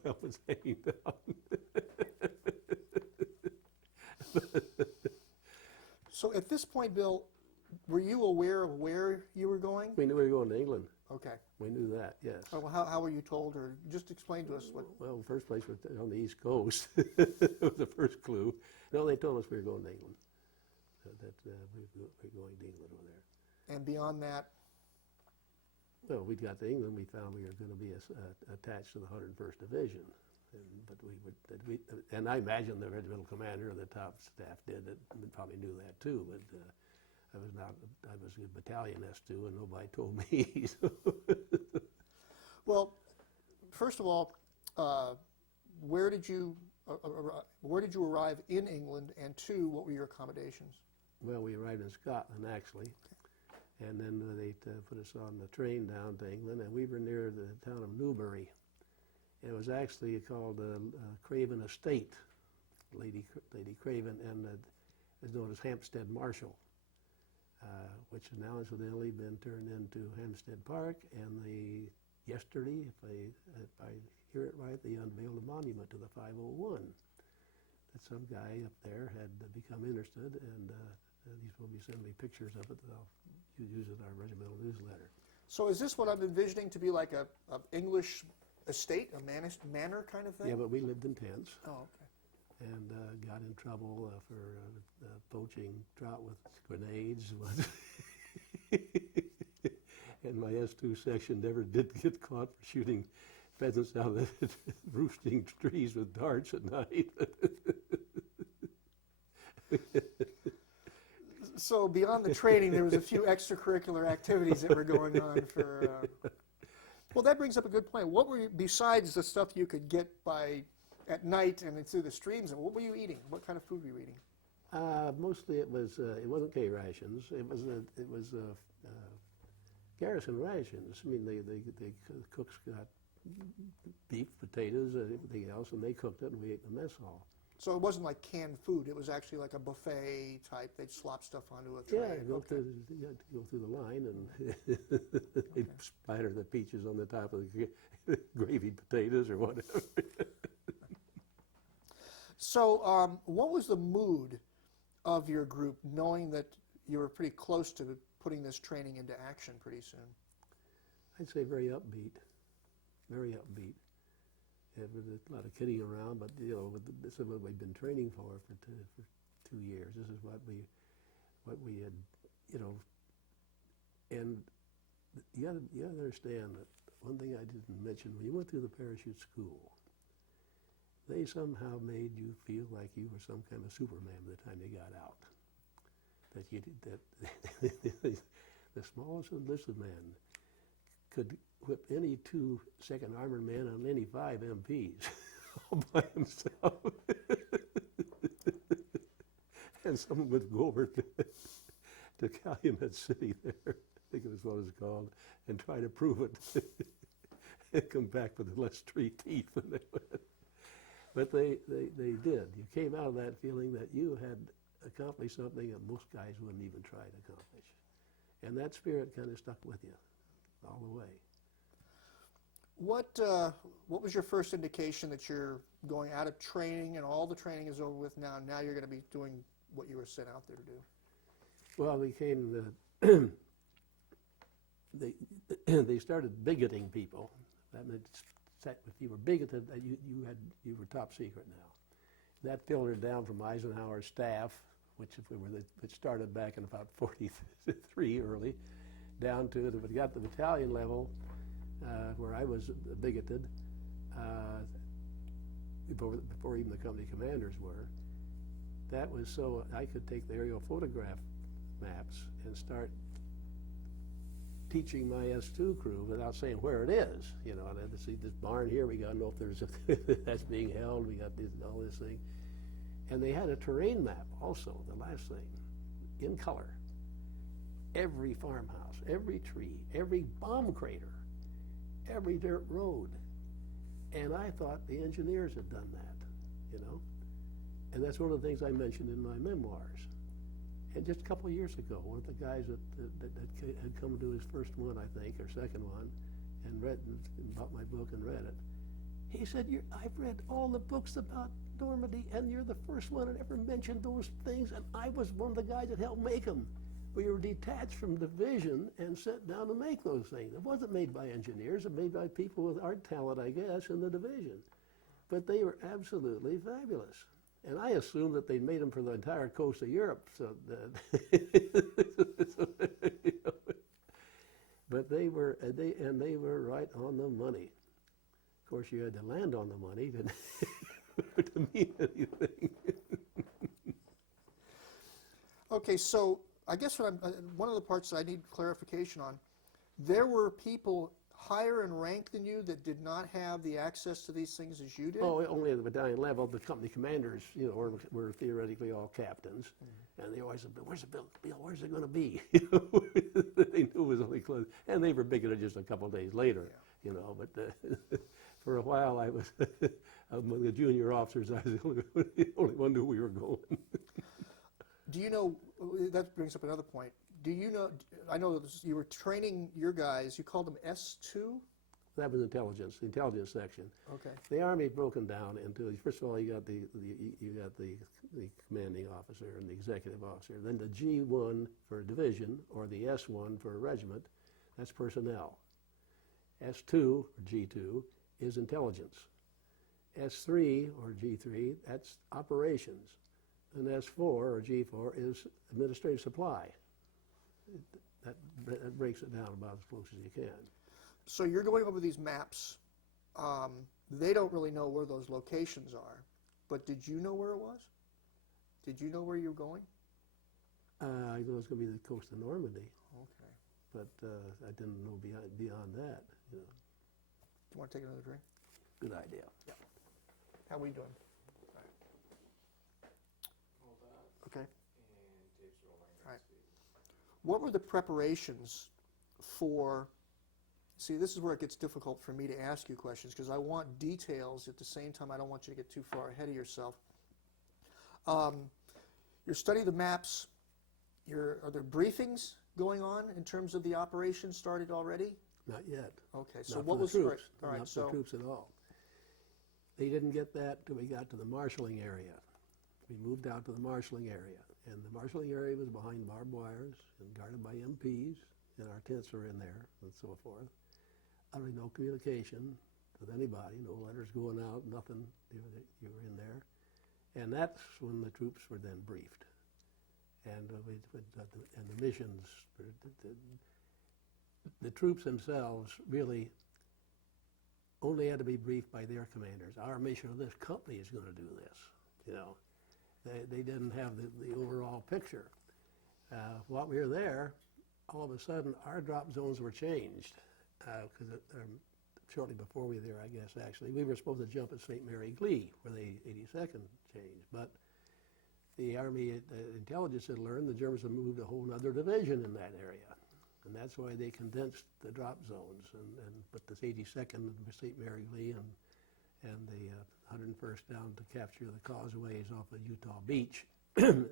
helmet's hanging down. this point, Bill, were you aware of where you were going? We knew we were going to England. Okay. We knew that, yes. Well, how were you told, or just explain to us what? Well, the first place was on the East Coast. It was the first clue. No, they told us we were going to England. That we were going to England over there. And beyond that? Well, we got to England. We found we were going to be attached to the 101st Division. And I imagine the regimental commander, the top staff did it, and probably knew that too. But I was a battalionist too, and nobody told me. Well, first of all, where did you arrive in England, and two, what were your accommodations? Well, we arrived in Scotland actually, and then they put us on the train down to England, and we were near the town of Newbury. It was actually called Craven Estate, Lady Craven, and is known as Hampstead Marshall, which has now incidentally been turned into Hampstead Park. And yesterday, if I hear it right, they unveiled a monument to the 501. That some guy up there had become interested, and he's going to be sending me pictures of it that I'll use in our regimental newsletter. So is this what I'm envisioning to be like a English estate, a manor kind of thing? Yeah, but we lived in tents. Oh, okay. And got in trouble for poaching trout with grenades. And my S2 section never did get caught for shooting pheasants out of the roosting trees with darts at night. So beyond the training, there was a few extracurricular activities that were going on for... Well, that brings up a good point. What were you, besides the stuff you could get at night and through the streams, what were you eating? What kind of food were you eating? Mostly it wasn't K rations. It was garrison rations. I mean, the cooks got beef, potatoes, and everything else, and they cooked it, and we ate in the mess hall. So it wasn't like canned food. It was actually like a buffet type. They'd slop stuff onto a tray. Yeah, you had to go through the line, and they'd splatter the peaches on the top of the gravy potatoes or whatever. So what was the mood of your group, knowing that you were pretty close to putting this training into action pretty soon? I'd say very upbeat, very upbeat. There was a lot of kidding around, but this is what we've been training for 2 years. This is what we had, and you got to understand that one thing I didn't mention, when you went through the parachute school, they somehow made you feel like you were some kind of Superman by the time you got out. That the smallest enlisted man could whip any 2 Second Armored men on any 5 MPs all by himself. And someone would go over to Calumet City there, I think it was what it was called, and try to prove it. And come back with less 3 teeth than they went. But they did. You came out of that feeling that you had accomplished something that most guys wouldn't even try to accomplish. And that spirit kind of stuck with you all the way. What was your first indication that you're going out of training and all the training is over with now? Now you're going to be doing what you were sent out there to do. Well, they started bigoting people. That meant if you were bigoted, you were top secret now. That filtered down from Eisenhower's staff, which started back in about 43 early, down to we got the battalion level, where I was bigoted before even the company commanders were. That was so I could take the aerial photograph maps and start teaching my S2 crew without saying where it is. I see this barn here, we got to know if there's that's being held, we got all this thing. And they had a terrain map also, the last thing, in color. Every farmhouse, every tree, every bomb crater, every dirt road. And I thought the engineers had done that, And that's one of the things I mentioned in my memoirs. And just a couple of years ago, one of the guys that had come to his first one, I think, or second one, and bought my book and read it, he said, I've read all the books about Normandy, and you're the first one that ever mentioned those things, and I was one of the guys that helped make them. We were detached from division and sent down to make those things. It wasn't made by engineers, it was made by people with art talent, I guess, in the division. But they were absolutely fabulous. And I assumed that they made them for the entire coast of Europe. So but they were right on the money. Of course, you had to land on the money to mean anything. Okay, so I guess one of the parts that I need clarification on, there were people higher in rank than you that did not have the access to these things as you did? Oh, only at the battalion level. The company commanders, were theoretically all captains, and they always said, "Where's the bill? Where's it going to be?" They knew it was only close, and they were bigger just a couple of days later, But for a while, I was among the junior officers. I was the only one who knew we were going. Do you know? That brings up another point. Do you know? I know that you were training your guys. You called them S2. That was intelligence, the intelligence section. Okay. The Army broken down into, first of all, you got the commanding officer and the executive officer. Then the G1 for a division, or the S1 for a regiment, that's personnel. S2, or G2, is intelligence. S3, or G3, that's operations. And S4, or G4, is administrative supply. That breaks it down about as close as you can. So you're going over these maps. They don't really know where those locations are, but did you know where it was? Did you know where you were going? I know it's going to be the coast of Normandy. Okay. But I didn't know beyond that. Do you want to take another drink? Good idea. Yeah. How we doing? Hold on. Okay. And tape's rolling. All right. What were the preparations for? See, this is where it gets difficult for me to ask you questions because I want details. At the same time, I don't want you to get too far ahead of yourself. You're studying the maps. Are there briefings going on in terms of the operation started already? Not yet. Okay, so Not what for was the troops. all right? Not So for the troops at all. They didn't get that till we got to the marshalling area. We moved out to the marshalling area, and the marshalling area was behind barbed wires and guarded by MPs, and our tents were in there and so forth. Utterly no communication with anybody, no letters going out, nothing. You were in there, and that's when the troops were then briefed, and the missions. The troops themselves really only had to be briefed by their commanders. Our mission of this company is going to do this. They didn't have the overall picture. While we were there, all of a sudden our drop zones were changed. Because shortly before we were there, I guess, actually, we were supposed to jump at St. Mary Glee, where the 82nd changed. But the Army intelligence had learned the Germans had moved a whole other division in that area. And that's why they condensed the drop zones and put this 82nd, St. Mary Glee, and the 101st down to capture the causeways off of Utah Beach and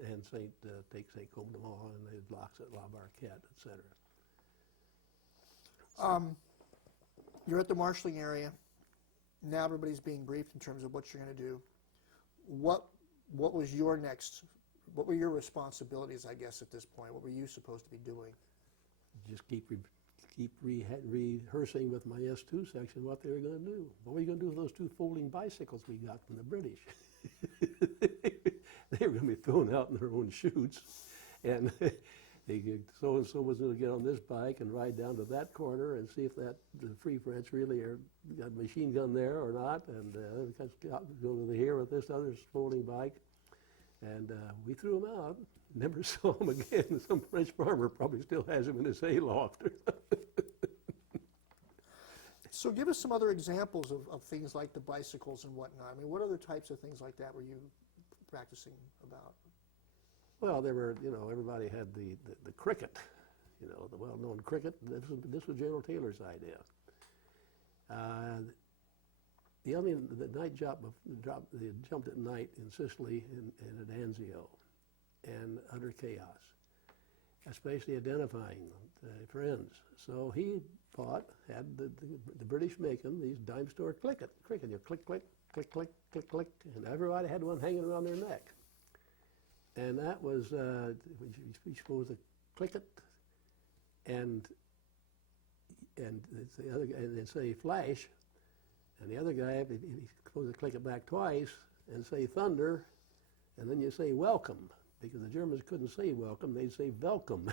take St. Côme-de-Mont and the blocks at La Barquette, et cetera. You're at the marshalling area. Now everybody's being briefed in terms of what you're going to do. What was your next? What were your responsibilities? I guess at this point, what were you supposed to be doing? Just keep rehearsing with my S2 section what they were going to do. What were you going to do with those 2 folding bicycles we got from the British? They were going to be thrown out in their own chutes, and so-and-so was going to get on this bike and ride down to that corner and see if the Free French really got a machine gun there or not, and go to here with this other folding bike. And we threw him out, never saw him again. Some French farmer probably still has him in his hayloft. So give us some other examples of things like the bicycles and whatnot. I mean, what other types of things like that were you practicing about? Well, there were, everybody had the cricket, the well-known cricket. This was General Taylor's idea. The night they jumped at night in Sicily and at Anzio, and under chaos, especially identifying friends. So he had the British make them these dime store cricket. You click, click, click, click, click, click, and everybody had one hanging around their neck. And that was, you're supposed to click it, and it's the other guy, and then say flash, and the other guy, he's supposed to click it back twice and say thunder, and then you say welcome, because the Germans couldn't say welcome, they'd say welcome.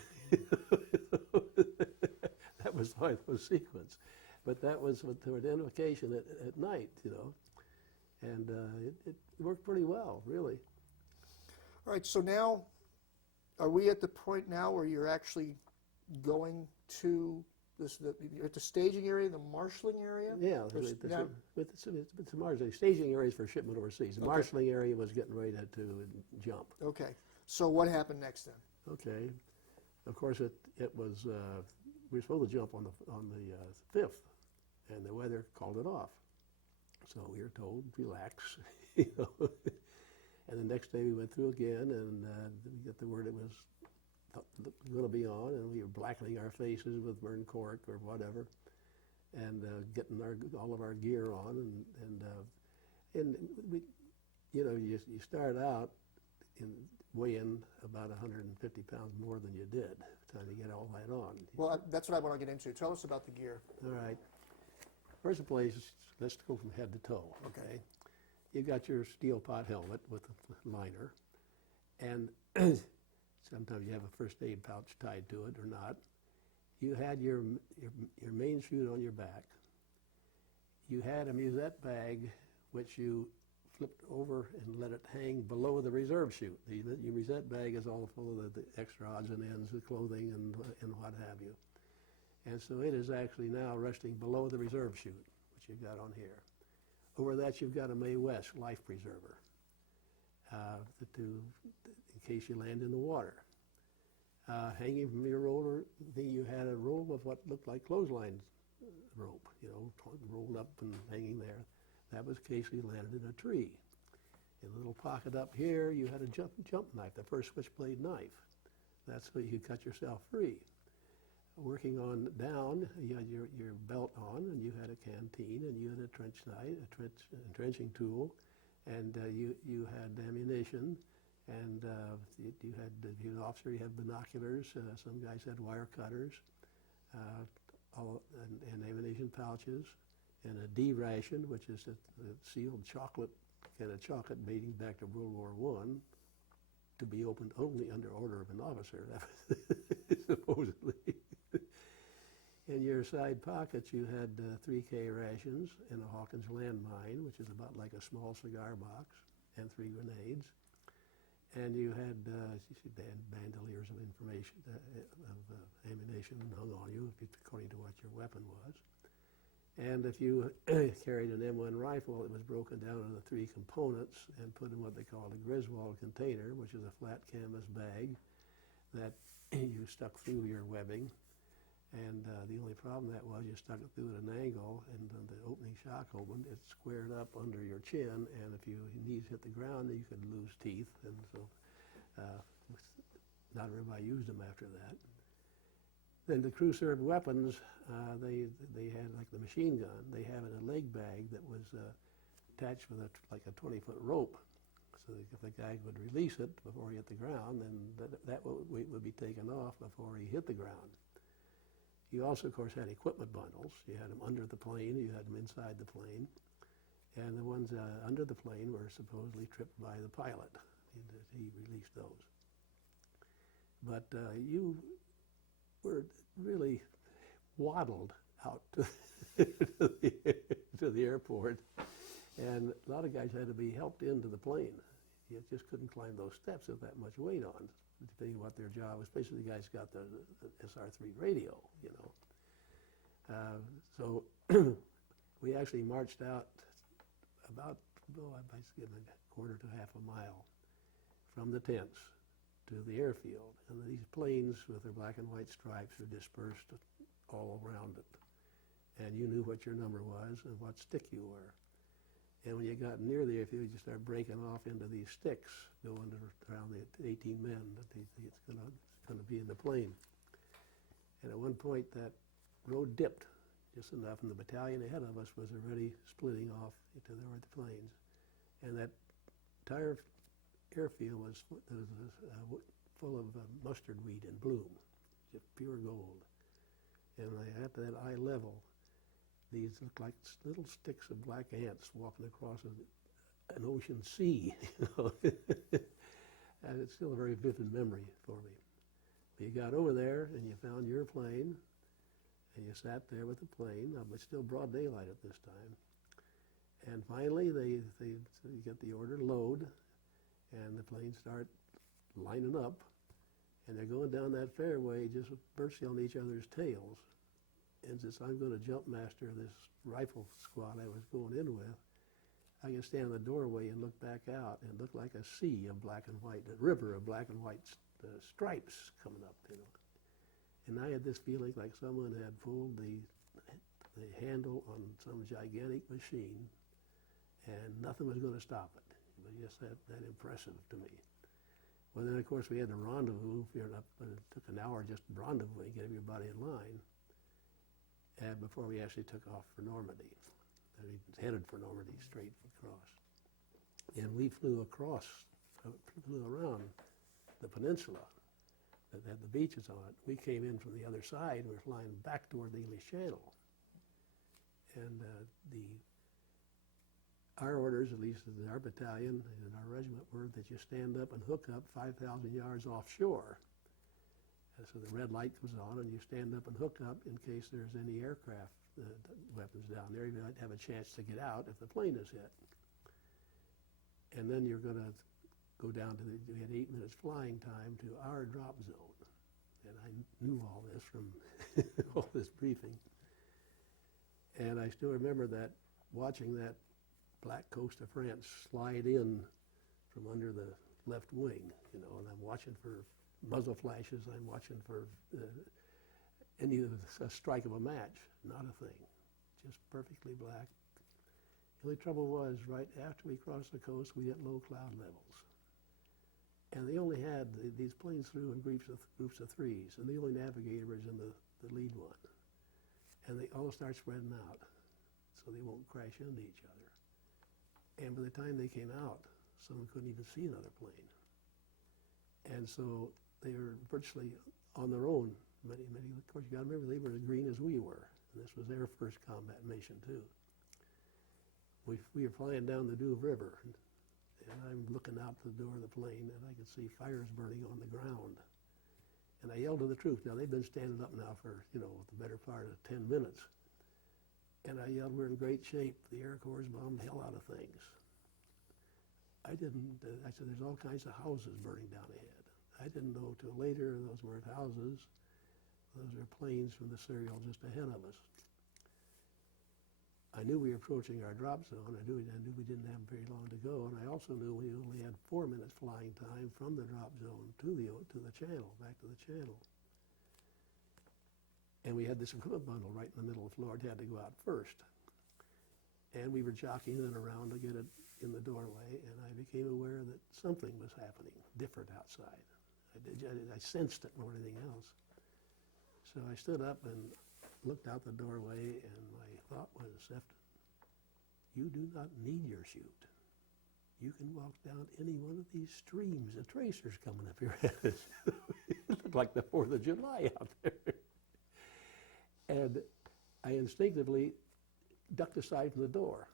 That was the sequence. But that was for identification at night, you know. And it worked pretty well, really. All right, so now, are we at the point now where you're actually going to this, you're at the staging area, the marshalling area? Yeah, There's it's now- a marshalling. Staging areas for shipment overseas. The Okay. marshalling area was getting ready to jump. Okay, so what happened next then? Okay, of course it was we were supposed to jump on the 5th, and the weather called it off. So we were told relax, you know. And the next day we went through again, and we got the word it was going to be on, and we were blackening our faces with burned cork or whatever, and getting all of our gear on, and we, you know, you start out weighing about 150 pounds more than you did trying to get all that on. Well, that's what I want to get into. Tell us about the gear. All right. First place, let's go from head to toe. Okay. You got your steel pot helmet with a liner, and sometimes you have a first aid pouch tied to it or not. You had your main chute on your back. You had a musette bag which you flipped over and let it hang below the reserve chute. Your musette bag is all full of the extra odds and ends, the clothing and what have you. And so it is actually now resting below the reserve chute, which you've got on here. Over that you've got a Mae West life preserver in case you land in the water. Hanging from your roller thing, you had a roll of what looked like clothesline rope, you know, rolled up and hanging there. That was in case you landed in a tree. In a little pocket up here, you had a jump knife, the first switchblade knife. That's what you could cut yourself free. Working on down, you had your belt on, and you had a canteen, and you had a trench knife, a trenching tool, and you had ammunition, and you had, if you're an officer, you had binoculars. Some guys had wire cutters, and ammunition pouches, and a D ration, which is a sealed chocolate, kind of chocolate dating back to World War I, to be opened only under order of an officer, supposedly. In your side pockets, you had 3K rations and a Hawkins landmine, which is about like a small cigar box, and 3 grenades. And you had bandoliers of information, ammunition hung on you, according to what your weapon was. And if you carried an M1 rifle, it was broken down into 3 components and put in what they called a Griswold container, which is a flat canvas bag that you stuck through your webbing. And the only problem that was you stuck it through at an angle, and when the opening shock opened, it squared up under your chin, and if your knees hit the ground, you could lose teeth, and so not everybody used them after that. Then the crew served weapons, they had like the machine gun. They had a leg bag that was attached with like a 20-foot rope, so if the guy would release it before he hit the ground, then that weight would be taken off before he hit the ground. You also, of course, had equipment bundles. You had them under the plane, you had them inside the plane, and the ones under the plane were supposedly tripped by the pilot. He released those. But you were really waddled out to the airport, and a lot of guys had to be helped into the plane. You just couldn't climb those steps with that much weight on, depending on what their job was. Especially the guys got the SR-3 radio, you know. So we actually marched out about, a quarter to half a mile from the tents to the airfield. And these planes with their black and white stripes are dispersed all around it. And you knew what your number was and what stick you were. And when you got near the airfield, you start breaking off into these sticks, going around the 18 men that it's going to be in the plane. And at one point, that road dipped just enough, and the battalion ahead of us was already splitting off to the north plains. And that entire airfield was full of mustard weed in bloom, just pure gold. And when I got to that eye level, these looked like little sticks of black ants walking across an ocean sea. You know? And it's still a very vivid memory for me. But you got over there and you found your plane, and you sat there with the plane. It's still broad daylight at this time. And finally, they get the order load, and the planes start lining up, and they're going down that fairway just virtually on each other's tails. And since I'm going to jump master this rifle squad I was going in with, I can stand in the doorway and look back out and look like a sea of black and white, a river of black and white stripes coming up, you know. And I had this feeling like someone had pulled the handle on some gigantic machine, and nothing was going to stop it. It was just that impressive to me. Well, then, of course, we had to rendezvous. It took an hour just rendezvousing, get everybody in line, before we actually took off for Normandy. And we headed for Normandy straight across. And we flew around the peninsula that had the beaches on it. We came in from the other side and were flying back toward the English Channel. And our orders, at least in our battalion and our regiment, were that you stand up and hook up 5,000 yards offshore. And so the red light comes on, and you stand up and hook up in case there's any aircraft weapons down there. You might have a chance to get out if the plane is hit. And then you're going to go down to we had 8 minutes flying time to our drop zone. And I knew all this from all this briefing. And I still remember that, watching that black coast of France slide in from under the left wing, you know, and I'm watching for muzzle flashes, I'm watching for a strike of a match, not a thing, just perfectly black. The only trouble was, right after we crossed the coast, we hit low cloud levels. And they only had, these planes flew in groups of threes, and the only navigator was in the lead one. And they all start spreading out, so they won't crash into each other. And by the time they came out, someone couldn't even see another plane. And so they were virtually on their own. Of course, you got to remember, they were as green as we were. And this was their first combat mission, too. We were flying down the Douve River, and I'm looking out the door of the plane, and I could see fires burning on the ground. And I yelled to the troops. Now, they've been standing up now for, you know, the better part of 10 minutes. And I yelled, we're in great shape. The Air Corps bombed the hell out of things. I said, there's all kinds of houses burning down ahead. I didn't know till later those weren't houses. Those are planes from the serial just ahead of us. I knew we were approaching our drop zone. I knew we didn't have very long to go, and I also knew we only had 4 minutes flying time from the drop zone to the channel, back to the channel. And we had this equipment bundle right in the middle of the floor. It had to go out first. And we were jockeying it around to get it in the doorway, and I became aware that something was happening different outside. I sensed it more than anything else. So I stood up and looked out the doorway, and my thought was, Sefton, you do not need your chute. You can walk down any one of these streams. A tracer's coming up your head. It looked like the 4th of July out there. And I instinctively ducked aside from the door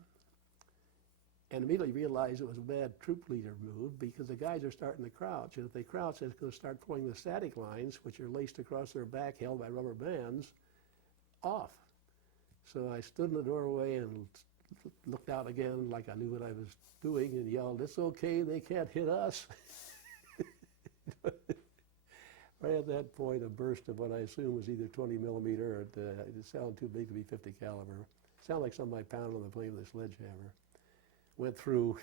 and immediately realized it was a bad troop leader move, because the guys are starting to crouch, and if they crouch, they're going to start pulling the static lines, which are laced across their back, held by rubber bands, off. So I stood in the doorway and looked out again like I knew what I was doing and yelled, it's okay, they can't hit us. Right at that point, a burst of what I assume was either 20 millimeter, or it sounded too big to be 50 caliber. It sounded like somebody pounding on the plane with a sledgehammer. Went through.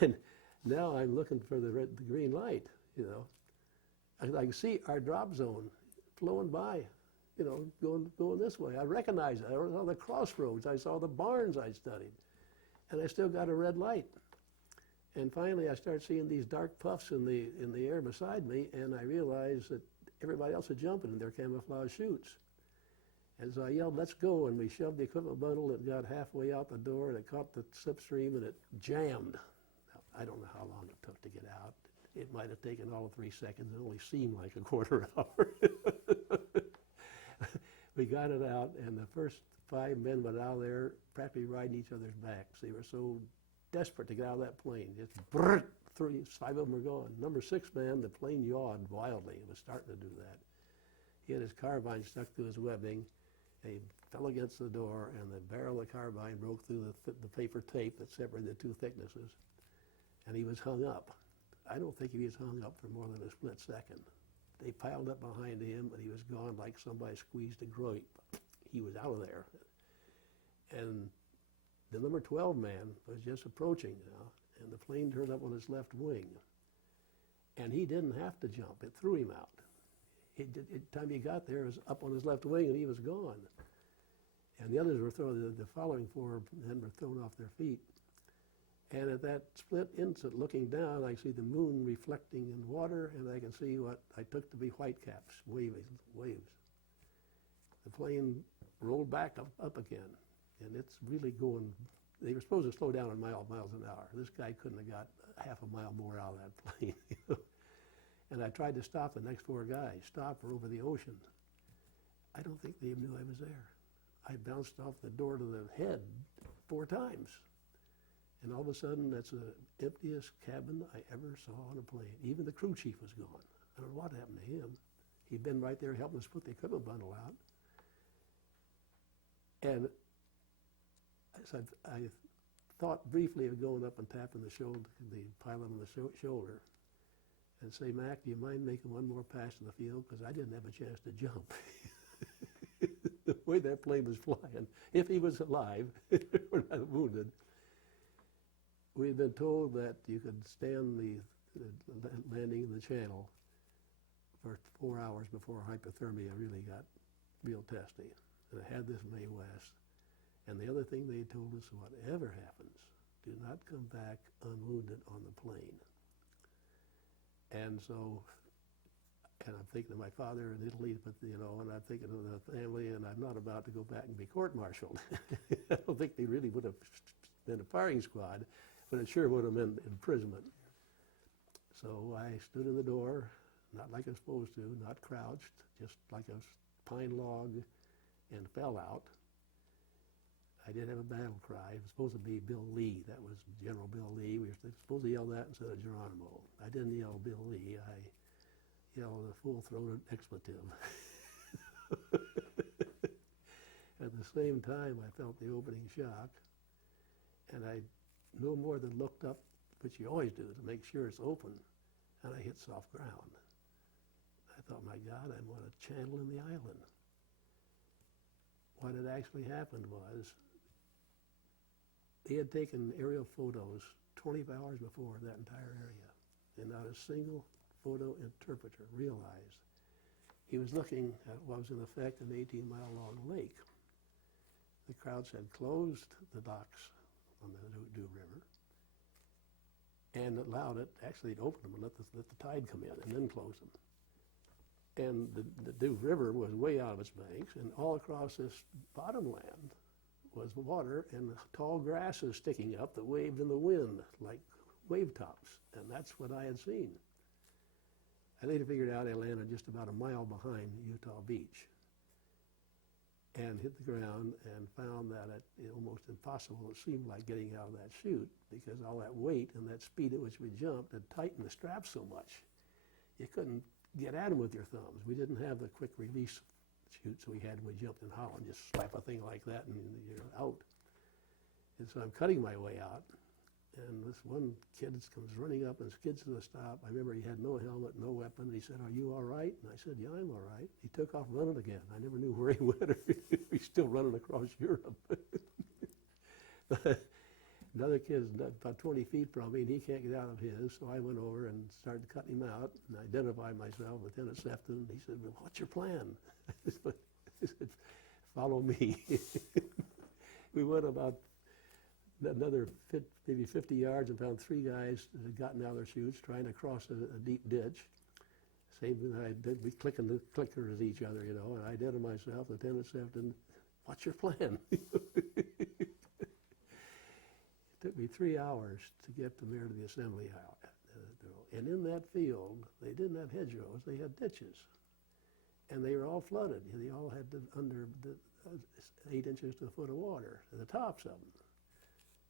And now I'm looking for the green light, you know. I can see our drop zone flowing by, you know, going this way. I recognize it. I was on the crossroads. I saw the barns I studied. And I still got a red light. And finally, I start seeing these dark puffs in the air beside me, and I realize that everybody else is jumping in their camouflage chutes. And so I yelled, "Let's go," and we shoved the equipment bundle. It got halfway out the door, and it caught the slipstream, and it jammed. Now, I don't know how long it took to get out. It might have taken all of 3 seconds. It only seemed like a quarter hour. We got it out, and the first 5 men went out of there practically riding each other's backs. They were so desperate to get out of that plane. Just brrrt, 5 of them were gone. Number 6 man, the plane yawed wildly. It was starting to do that. He had his carbine stuck through his webbing, and he fell against the door, and the barrel of the carbine broke through the paper tape that separated the 2 thicknesses, and he was hung up. I don't think he was hung up for more than a split second. They piled up behind him, and he was gone like somebody squeezed a grape. He was out of there. And the number 12 man was just approaching now, and the plane turned up on his left wing. And he didn't have to jump. It threw him out. Time he got there, it was up on his left wing, and he was gone. And the others were thrown, the following 4 men were thrown off their feet. And at that split instant, looking down, I see the moon reflecting in water, and I can see what I took to be whitecaps, waves. The plane rolled back up again, and it's really going. They were supposed to slow down in miles an hour. This guy couldn't have got half a mile more out of that plane. And I tried to stop the next 4 guys, stop or over the ocean. I don't think they knew I was there. I bounced off the door to the head 4 times. And all of a sudden, that's the emptiest cabin I ever saw on a plane. Even the crew chief was gone. I don't know what happened to him. He'd been right there helping us put the equipment bundle out. And so I thought briefly of going up and tapping the pilot on the shoulder and say, "Mac, do you mind making one more pass to the field? Because I didn't have a chance to jump." The way that plane was flying, if he was alive or not wounded. We had been told that you could stand the landing in the channel for 4 hours before hypothermia really got real testy. And I had this May West. And the other thing they told us, whatever happens, do not come back unwounded on the plane. And so, and I'm thinking of my father in Italy, but and I'm thinking of the family, and I'm not about to go back and be court-martialed. I don't think they really would have been a firing squad, but it sure would have meant imprisonment. So I stood in the door, not like I was supposed to, not crouched, just like a pine log, and fell out. I did have a battle cry. It was supposed to be Bill Lee. That was General Bill Lee. We were supposed to yell that instead of Geronimo. I didn't yell Bill Lee. I yelled a full-throated expletive. At the same time, I felt the opening shock, and I no more than looked up, which you always do to make sure it's open, and I hit soft ground. I thought, my God, I'm on a channel in the island. What had actually happened was they had taken aerial photos 24 hours before of that entire area, and not a single photo interpreter realized he was looking at what was in effect an 18-mile-long lake. The Krauts had closed the docks on the Withdrew River and allowed it, actually it opened them and let the tide come in and then closed them. And the Dew River was way out of its banks, and all across this bottomland was water and tall grasses sticking up that waved in the wind like wave tops, and that's what I had seen. I later figured out I landed just about a mile behind Utah Beach and hit the ground and found that it almost impossible, it seemed like, getting out of that chute because all that weight and that speed at which we jumped had tightened the straps so much. You couldn't get at them with your thumbs. We didn't have the quick release chutes we had when we jumped in Holland. Just slap a thing like that and you're out. And so I'm cutting my way out, and this one kid comes running up and skids to the stop. I remember he had no helmet, no weapon, and he said, "Are you all right?" And I said, "Yeah, I'm all right." He took off running again. I never knew where he went, or he's still running across Europe. Another kid's about 20 feet from me, and he can't get out of his, so I went over and started cutting him out and identified myself, Lieutenant Sefton. He said, "Well, what's your plan?" I said, "Follow me." We went about another maybe 50 yards and found 3 guys that had gotten out of their chutes trying to cross a deep ditch. same thing I did, we clicking the clickers at each other, you know, and I did to myself, Lieutenant Sefton, what's your plan? It took me 3 hours to get from there to the assembly house. And in that field, they didn't have hedgerows, they had ditches. And they were all flooded. They all had under 8 inches to a foot of water, the tops of them.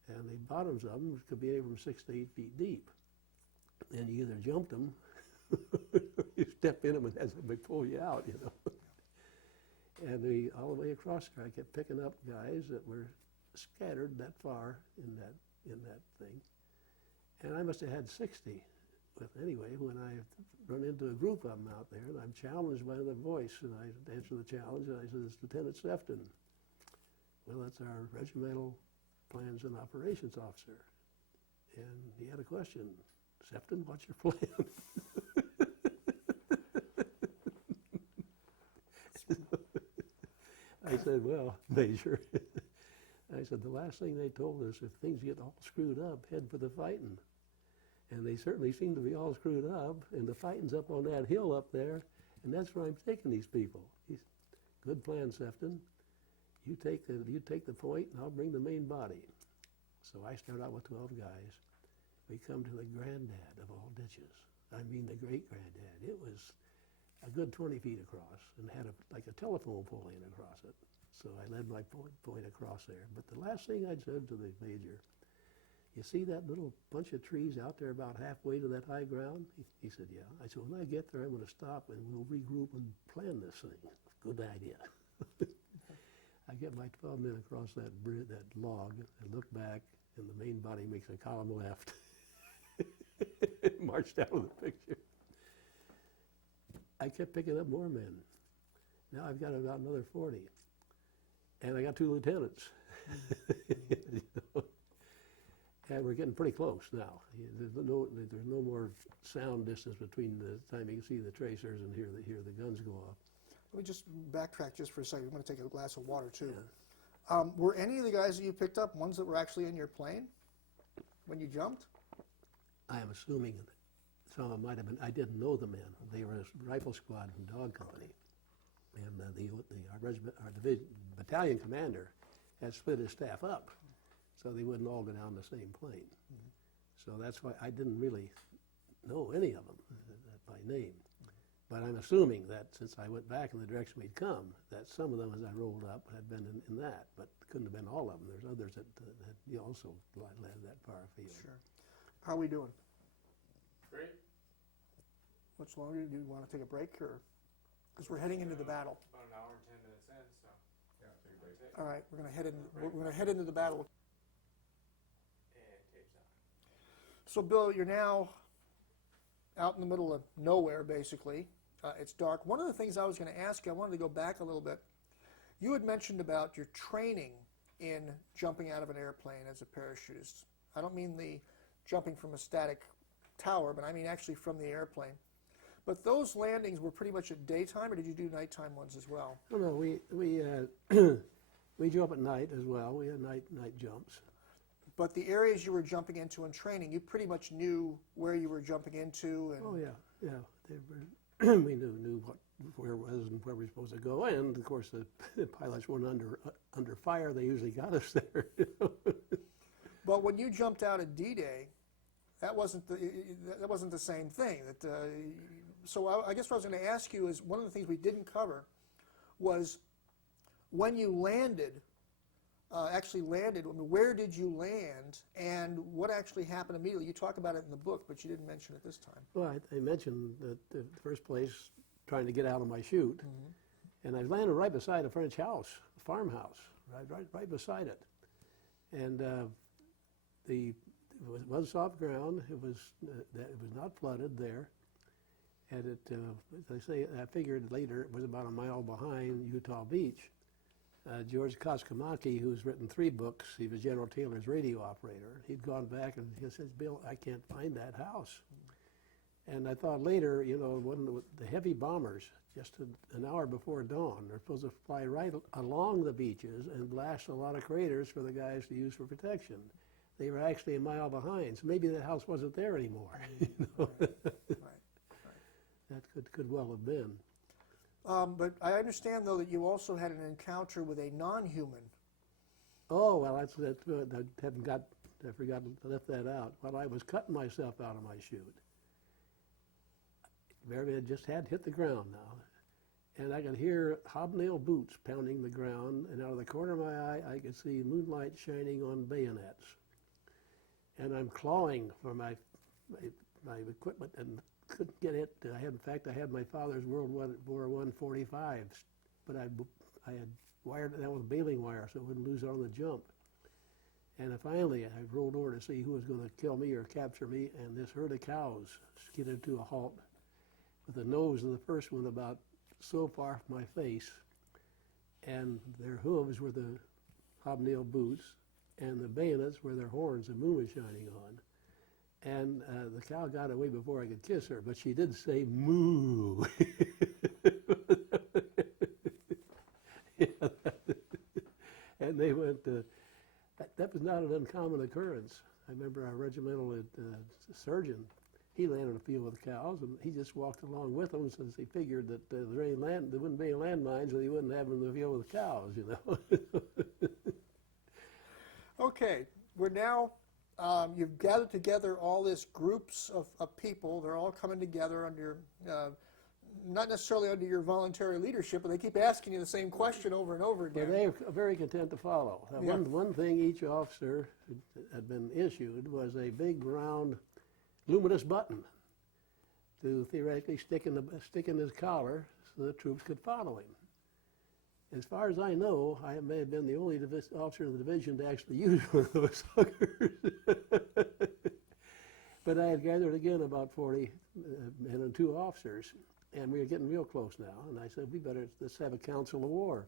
And the bottoms of them could be anywhere from 6 to 8 feet deep. And you either jumped them, you step in them and as they pull you out, you know. And all the way across there, I kept picking up guys that were scattered that far in that thing. And I must have had 60. But anyway, when I run into a group of them out there, and I'm challenged by their voice, and I answer the challenge, and I said, it's Lieutenant Sefton. Well, that's our regimental plans and operations officer. And he had a question. Sefton, what's your plan? I said, well, Major, I said, the last thing they told us, if things get all screwed up, head for the fighting. And they certainly seem to be all screwed up, and the fighting's up on that hill up there, and that's where I'm taking these people. He's, good plan, Sefton. You take the point, and I'll bring the main body. So I start out with 12 guys. We come to the granddad of all ditches. I mean the great-granddad. It was a good 20 feet across and had like a telephone pole in across it. So I led my point across there. But the last thing I said to the major, you see that little bunch of trees out there about halfway to that high ground? He said, yeah. I said, when I get there, I'm going to stop and we'll regroup and plan this thing. Good idea. I get my 12 men across that log and look back, and the main body makes a column left. Marched out of the picture. I kept picking up more men. Now I've got about another 40. And I got 2 lieutenants. You know? And we're getting pretty close now. There's no more sound distance between the time you can see the tracers and hear the guns go off. Let me just backtrack just for a second. I'm going to take a glass of water, too. Yeah. Were any of the guys that you picked up ones that were actually in your plane when you jumped? I am assuming that some of them might have been. I didn't know the men. They were a rifle squad from Dog Company. And our regiment, our division, battalion commander had split his staff up so they wouldn't all go down the same plane. Mm-hmm. So that's why I didn't really know any of them by name. But I'm assuming that since I went back in the direction we'd come, that some of them, as I rolled up, had been in that, but couldn't have been all of them. There's others that also led that far afield. Sure. How are we doing? Great. Much longer? Do you want to take a break, or because we're heading into the battle? About an hour and 10 minutes in, so. Yeah, take a break. All right, we're going to head into the battle. And tape's on. So, Bill, you're now out in the middle of nowhere, basically. It's dark. One of the things I was going to ask you, I wanted to go back a little bit. You had mentioned about your training in jumping out of an airplane as a parachutist. I don't mean the jumping from a static tower, but I mean actually from the airplane. But those landings were pretty much at daytime, or did you do nighttime ones as well? No, we jump at night as well. We had night jumps. But the areas you were jumping into in training, you pretty much knew where you were jumping into. And Oh yeah. They were we knew where it was and where we were supposed to go. And of course, the pilots weren't under fire. They usually got us there. But when you jumped out at D-Day, that wasn't the same thing. So I guess what I was going to ask you is, one of the things we didn't cover was when you landed. Where did you land, and what actually happened immediately? You talk about it in the book, but you didn't mention it this time. Well, I mentioned that the first place, trying to get out of my chute, and I landed right beside a French house, a farmhouse, right beside it. And it was soft ground. It was not flooded there. And I figured later it was about a mile behind Utah Beach. George Koskomaki, who's written 3 books, he was General Taylor's radio operator. He'd gone back and he says, Bill, I can't find that house. And I thought later, the heavy bombers, just an hour before dawn, they're supposed to fly right along the beaches and blast a lot of craters for the guys to use for protection. They were actually a mile behind, so maybe that house wasn't there anymore. Right. That could well have been. But I understand, though, that you also had an encounter with a non-human. Oh, well, that's good. I forgot to lift that out. While I was cutting myself out of my chute, Mary had just hit the ground now, and I could hear hobnail boots pounding the ground, and out of the corner of my eye, I could see moonlight shining on bayonets. And I'm clawing for my equipment and couldn't get it. In fact, I had my father's World War I 45s, but I had wired it down with baling wire so it wouldn't lose it on the jump. And finally, I rolled over to see who was going to kill me or capture me, and this herd of cows skidded to a halt with the nose of the first one about so far from my face, and their hooves were the hobnail boots, and the bayonets were their horns the moon was shining on. And the cow got away before I could kiss her, but she did say moo. Yeah, and they went, that was not an uncommon occurrence. I remember our regimental surgeon, he landed a field with cows, and he just walked along with them since he figured that there wouldn't be any landmines, and he wouldn't have them in the field with cows, you know. Okay, we're now, you've gathered together all these groups of people. They're all coming together under, not necessarily under your voluntary leadership, but they keep asking you the same question over and over again. But they were very content to follow. Yeah. One thing each officer had been issued was a big round luminous button to theoretically stick in his collar so the troops could follow him. As far as I know, I may have been the only officer in the division to actually use one of those suckers. But I had gathered again about 40 men and 2 officers, and we were getting real close now. And I said, let's have a council of war.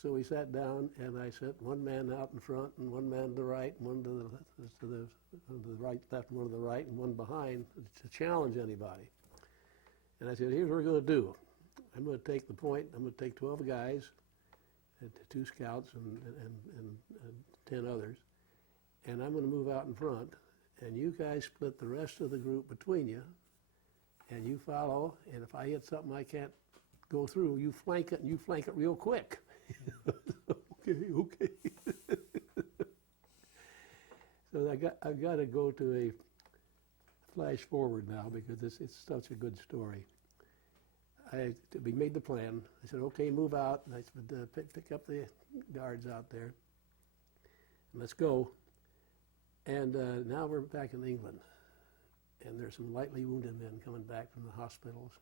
So we sat down, and I set one man out in front, and one man to the right, and one to the right, left, and one to the right, and one behind to challenge anybody. And I said, here's what we're going to do. I'm going to take the point. I'm going to take 12 guys, and 2 scouts, and 10 others, and I'm going to move out in front, and you guys split the rest of the group between you, and you follow, and if I hit something I can't go through, you flank it, and you flank it real quick. Okay. So I've got to go to a flash forward now because it's such a good story. We made the plan. I said, okay, move out. And I said, pick up the guards out there. And let's go. And now we're back in England. And there's some lightly wounded men coming back from the hospitals.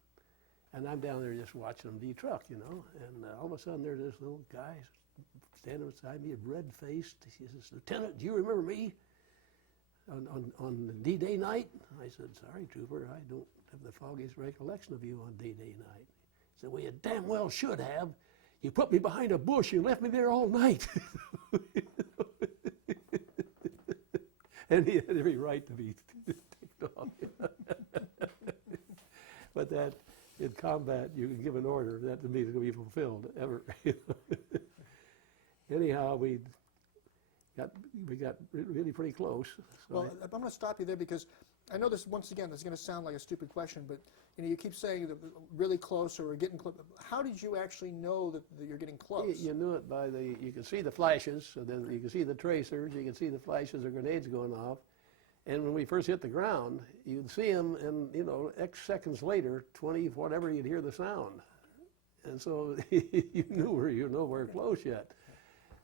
And I'm down there just watching them de-truck, you know. And all of a sudden there's this little guy standing beside me, red-faced. He says, Lieutenant, do you remember me on D-Day night? I said, sorry, Trooper, I don't have the foggiest recollection of you on D-Day night. He said, well, you damn well should have. You put me behind a bush. You left me there all night. And he had every right to be ticked off. But that, in combat, you can give an order. That to me is going to be fulfilled, ever. Anyhow, we got really pretty close. So Well, I'm going to stop you there because I know this, once again, this is going to sound like a stupid question, but you keep saying that really close or we're getting close. How did you actually know that you're getting close? You knew it by you could see the flashes, so then you could see the tracers, you could see the flashes of grenades going off. And when we first hit the ground, you'd see them, and X seconds later, 20, whatever, you'd hear the sound. And so you knew we're close yet.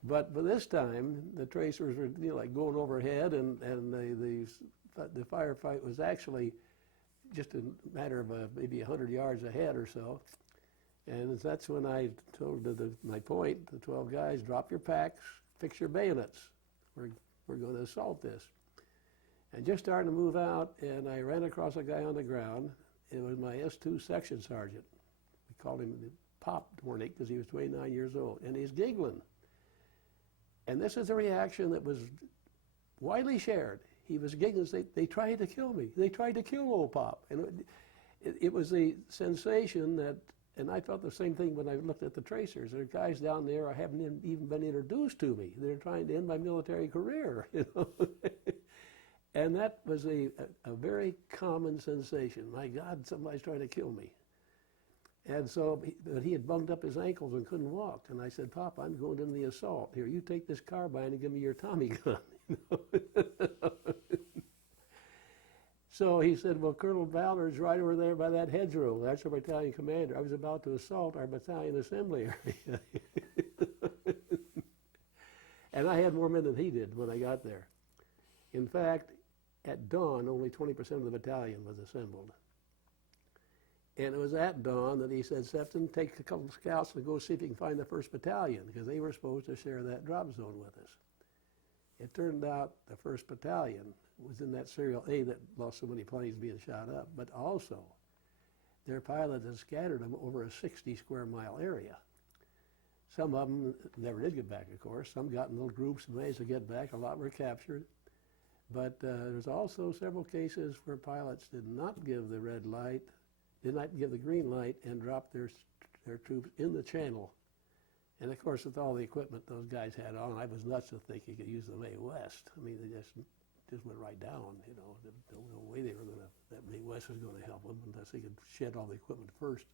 But by this time, the tracers were like going overhead, and the firefight was actually just a matter of maybe 100 yards ahead or so. And that's when I told my point, the 12 guys, drop your packs, fix your bayonets. We're going to assault this. And just starting to move out, and I ran across a guy on the ground. It was my S2 section sergeant. We called him Pop Dornick because he was 29 years old, and he's giggling. And this is a reaction that was widely shared. He was giggling. They tried to kill me. They tried to kill old Pop. And it was a sensation that, and I felt the same thing when I looked at the tracers. There are guys down there I haven't even been introduced to me. They're trying to end my military career, And that was a very common sensation. My God, somebody's trying to kill me. And so but he had bunged up his ankles and couldn't walk. And I said, Pop, I'm going into the assault. Here, you take this carbine and give me your Tommy gun. You know? So he said, well, Colonel Ballard's right over there by that hedgerow. That's our battalion commander. I was about to assault our battalion assembly area. And I had more men than he did when I got there. In fact, at dawn, only 20% of the battalion was assembled. And it was at dawn that he said, Sefton, take a couple of scouts and go see if you can find the 1st Battalion, because they were supposed to share that drop zone with us. It turned out the 1st Battalion was in that serial A that lost so many planes being shot up, but also their pilots had scattered them over a 60-square-mile area. Some of them never did get back, of course. Some got in little groups and managed to get back. A lot were captured. But there's also several cases where pilots did not give the red light, did not give the green light, and dropped their troops in the channel. And of course, with all the equipment those guys had on, I was nuts to think you could use the May West. I mean, they just went right down. You know, there was no way that May West was going to help them unless they could shed all the equipment first,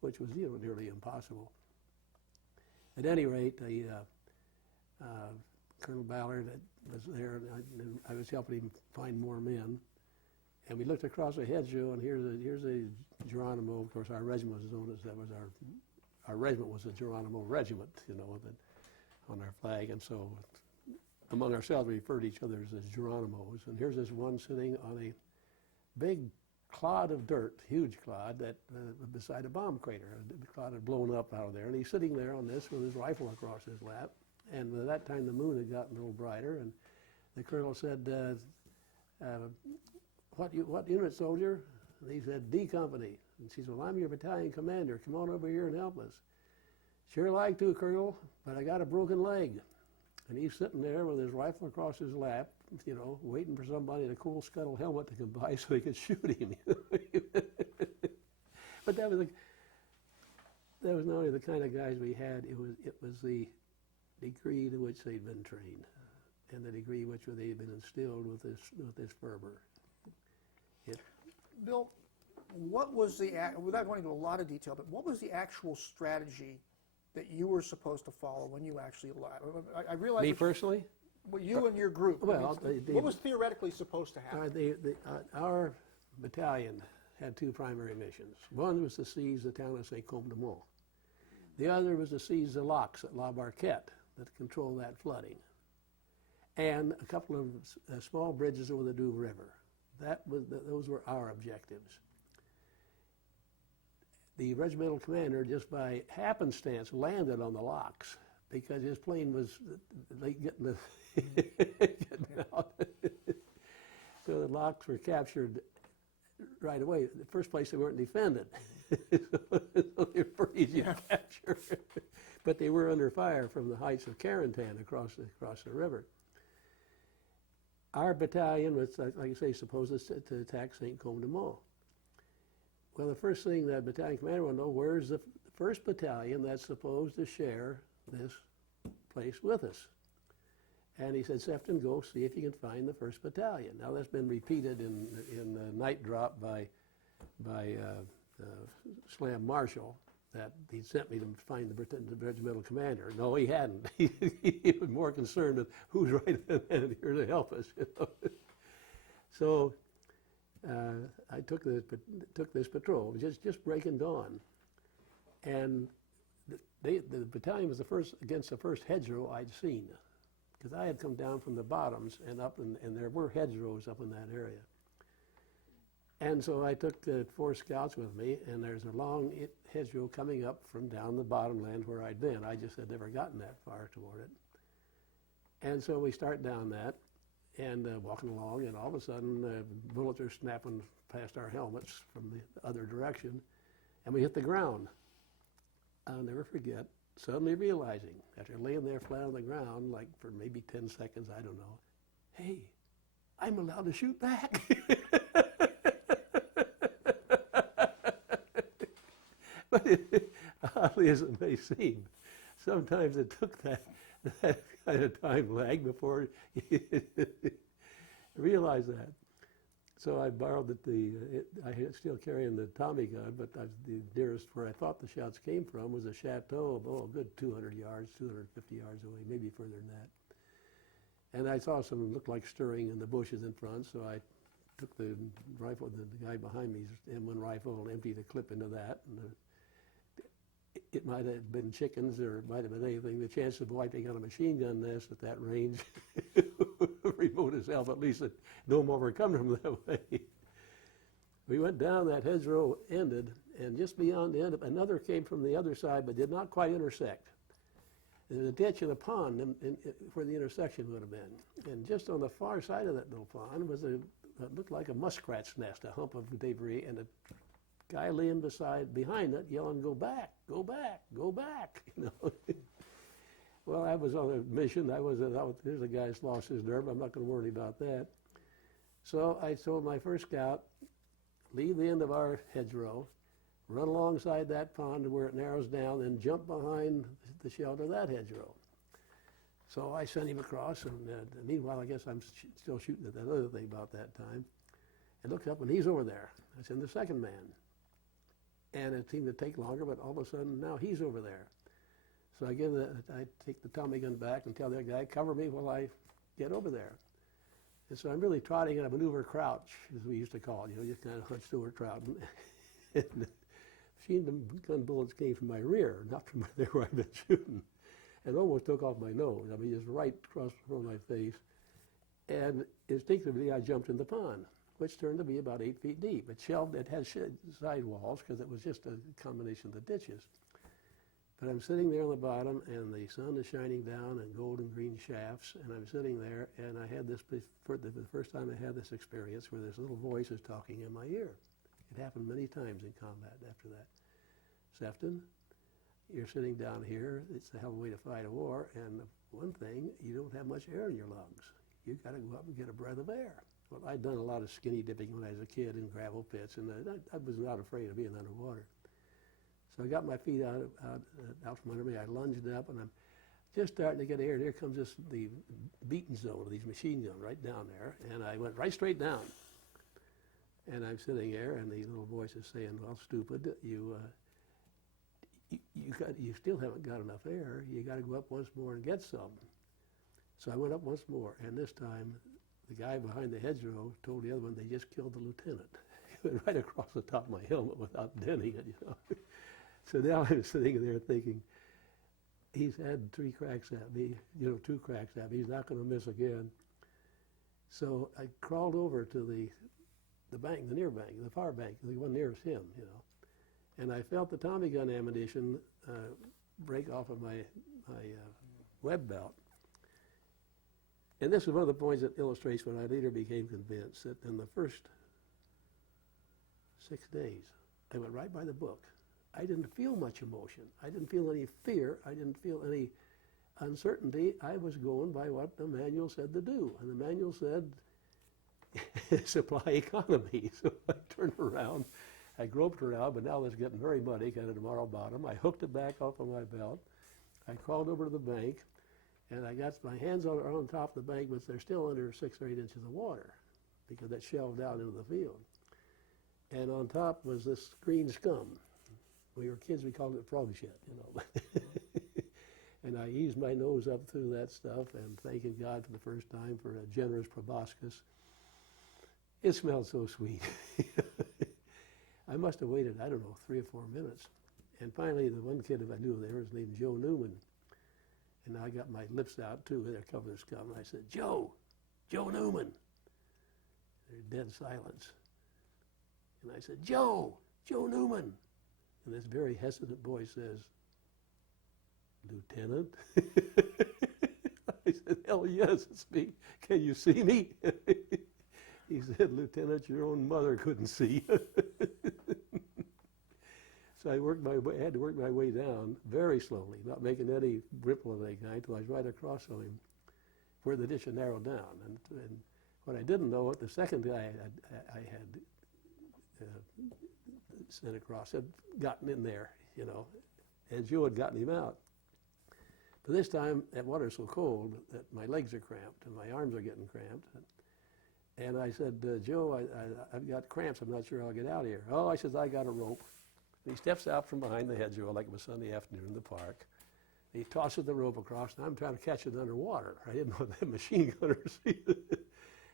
which was nearly impossible. At any rate, Colonel Ballard was there, and I was helping him find more men. And we looked across a hedgerow, and here's a Geronimo. Of course, our regiment was known as that was our regiment was a Geronimo regiment, you know, on our flag. And so, among ourselves, we referred to each other as Geronimos. And here's this one sitting on a big clod of dirt, huge clod, that beside a bomb crater. The clod had blown up out of there, and he's sitting there on this with his rifle across his lap. And by that time, the moon had gotten a little brighter, and the colonel said, what unit, soldier? And he said, D Company. And she said, well, I'm your battalion commander. Come on over here and help us. Sure like to, Colonel, but I got a broken leg. And he's sitting there with his rifle across his lap, you know, waiting for somebody in a cool scuttle helmet to come by so he could shoot him. But that was not only the kind of guys we had, it was the degree to which they'd been trained and the degree in which they'd been instilled with this fervor. Bill, what was without going into a lot of detail, but what was the actual strategy that you were supposed to follow when you actually led? I realize Me personally? Well, you and your group. Well, what was theoretically supposed to happen? Our battalion had two primary missions. One was to seize the town of Saint-Côme-de-Mont. The other was to seize the locks at La Barquette that control that flooding, and a couple of small bridges over the Douve River. Those were our objectives. The regimental commander, just by happenstance, landed on the locks because his plane was late getting out. So the locks were captured right away. In the first place, they weren't defended, so they were pretty easy to capture. But they were under fire from the heights of Carentan across the river. Our battalion was, like I say, supposed to attack Saint-Côme-de-Mont. Well, the first thing that battalion commander wanted to know, where's the 1st Battalion that's supposed to share this place with us? And he said, Sefton, go see if you can find the 1st Battalion. Now, that's been repeated in Night Drop by Slam Marshall, that he sent me to find the regimental commander. No, he hadn't. He was more concerned with who's right here to help us. You know? So I took this patrol, just breaking dawn, and the battalion was the first against the first hedgerow I'd seen, because I had come down from the bottoms and up, and there were hedgerows up in that area. And so I took 4 scouts with me, and there's a long hedgerow coming up from down the bottomland where I'd been. I just had never gotten that far toward it. And so we start down that, and walking along, and all of a sudden bullets are snapping past our helmets from the other direction, and we hit the ground. I'll never forget suddenly realizing, after laying there flat on the ground, like for maybe 10 seconds, I don't know, hey, I'm allowed to shoot back. But oddly as it may seem, sometimes it took that kind of time lag before realized that. So I borrowed I had still carrying the Tommy gun, but the nearest where I thought the shots came from was a chateau, a good 200 yards, 250 yards away, maybe further than that. And I saw some looked like stirring in the bushes in front, so I took the rifle, the guy behind me's M1 rifle, and emptied a clip into that. And it might have been chickens, or it might have been anything. The chance of wiping out a machine gun nest at that range, remote as hell, but at least no more were coming from that way. We went down, that hedgerow ended, and just beyond the end, another came from the other side, but did not quite intersect. There was a ditch and a pond where the intersection would have been. And just on the far side of that little pond was what looked like a muskrat's nest, a hump of debris, and a guy laying behind it yelling, "Go back, go back, go back," you know. Well, I was on a mission. Here's a guy that's lost his nerve. I'm not going to worry about that. So I told my first scout, leave the end of our hedgerow, run alongside that pond to where it narrows down, and jump behind the shelter of that hedgerow. So I sent him across, and meanwhile, I guess I'm still shooting at that other thing about that time. I looked up, and he's over there. I sent the second man. And it seemed to take longer, but all of a sudden, now he's over there. So I take the Tommy gun back and tell that guy, cover me while I get over there. And so I'm really trotting in a maneuver crouch, as we used to call it, you know, just kind of hunched over trouting. And the machine gun bullets came from my rear, not from where I'd been shooting, and almost took off my nose. I mean, just right across from my face. And instinctively, I jumped in the pond, which turned to be about 8 feet deep. It had side walls because it was just a combination of the ditches. But I'm sitting there on the bottom, and the sun is shining down in golden green shafts, and I'm sitting there, and I had this, for the first time I had this experience where this little voice is talking in my ear. It happened many times in combat after that. Sefton, you're sitting down here, it's a hell of a way to fight a war, and one thing, you don't have much air in your lungs. You've got to go up and get a breath of air. Well, I'd done a lot of skinny dipping when I was a kid in gravel pits, and I was not afraid of being underwater. So I got my feet out from under me. I lunged up, and I'm just starting to get air, and here comes the beaten zone of these machine guns right down there, and I went right straight down. And I'm sitting there, and the little voice is saying, "Well, stupid, you still haven't got enough air. You got to go up once more and get some." So I went up once more, and this time the guy behind the hedgerow told the other one they just killed the lieutenant. He went right across the top of my helmet without denting it, you know. So now I'm sitting there thinking, he's had 3 cracks at me, you know, 2 cracks at me. He's not going to miss again. So I crawled over to the bank, the near bank, the far bank, the one nearest him, you know. And I felt the Tommy gun ammunition break off of my web belt. And this is one of the points that illustrates when I later became convinced that in the first 6 days, I went right by the book. I didn't feel much emotion. I didn't feel any fear. I didn't feel any uncertainty. I was going by what the manual said to do. And the manual said, supply economy. So I turned around. I groped around, but now it's getting very muddy, kind of tomorrow bottom. I hooked it back off of my belt. I crawled over to the bank, and I got my hands on top of the bank, but they're still under 6 or 8 inches of water because that shelved out into the field. And on top was this green scum. When we were kids, we called it frog shit, you know. And I eased my nose up through that stuff and thanking God for the first time for a generous proboscis. It smelled so sweet. I must have waited, I don't know, 3 or 4 minutes. And finally, the one kid that I knew there was named Joe Newman. And I got my lips out, too, they're covered in scum. And I said, Joe Newman. There's dead silence. And I said, Joe Newman. And this very hesitant voice says, Lieutenant? I said, hell yes, it's me. Can you see me? He said, Lieutenant, your own mother couldn't see. So I had to work my way down very slowly, not making any ripple of any kind, until I was right across from him, where the ditch had narrowed down. And what I didn't know, the second guy I had sent across had gotten in there, you know, and Joe had gotten him out. But this time, that water's so cold that my legs are cramped and my arms are getting cramped. And I said, Joe, I've got cramps. I'm not sure I'll get out of here. Oh, I says, I got a rope. And he steps out from behind the hedgerow like it was Sunday afternoon in the park. He tosses the rope across, and I'm trying to catch it underwater. I didn't know that machine gunner see it.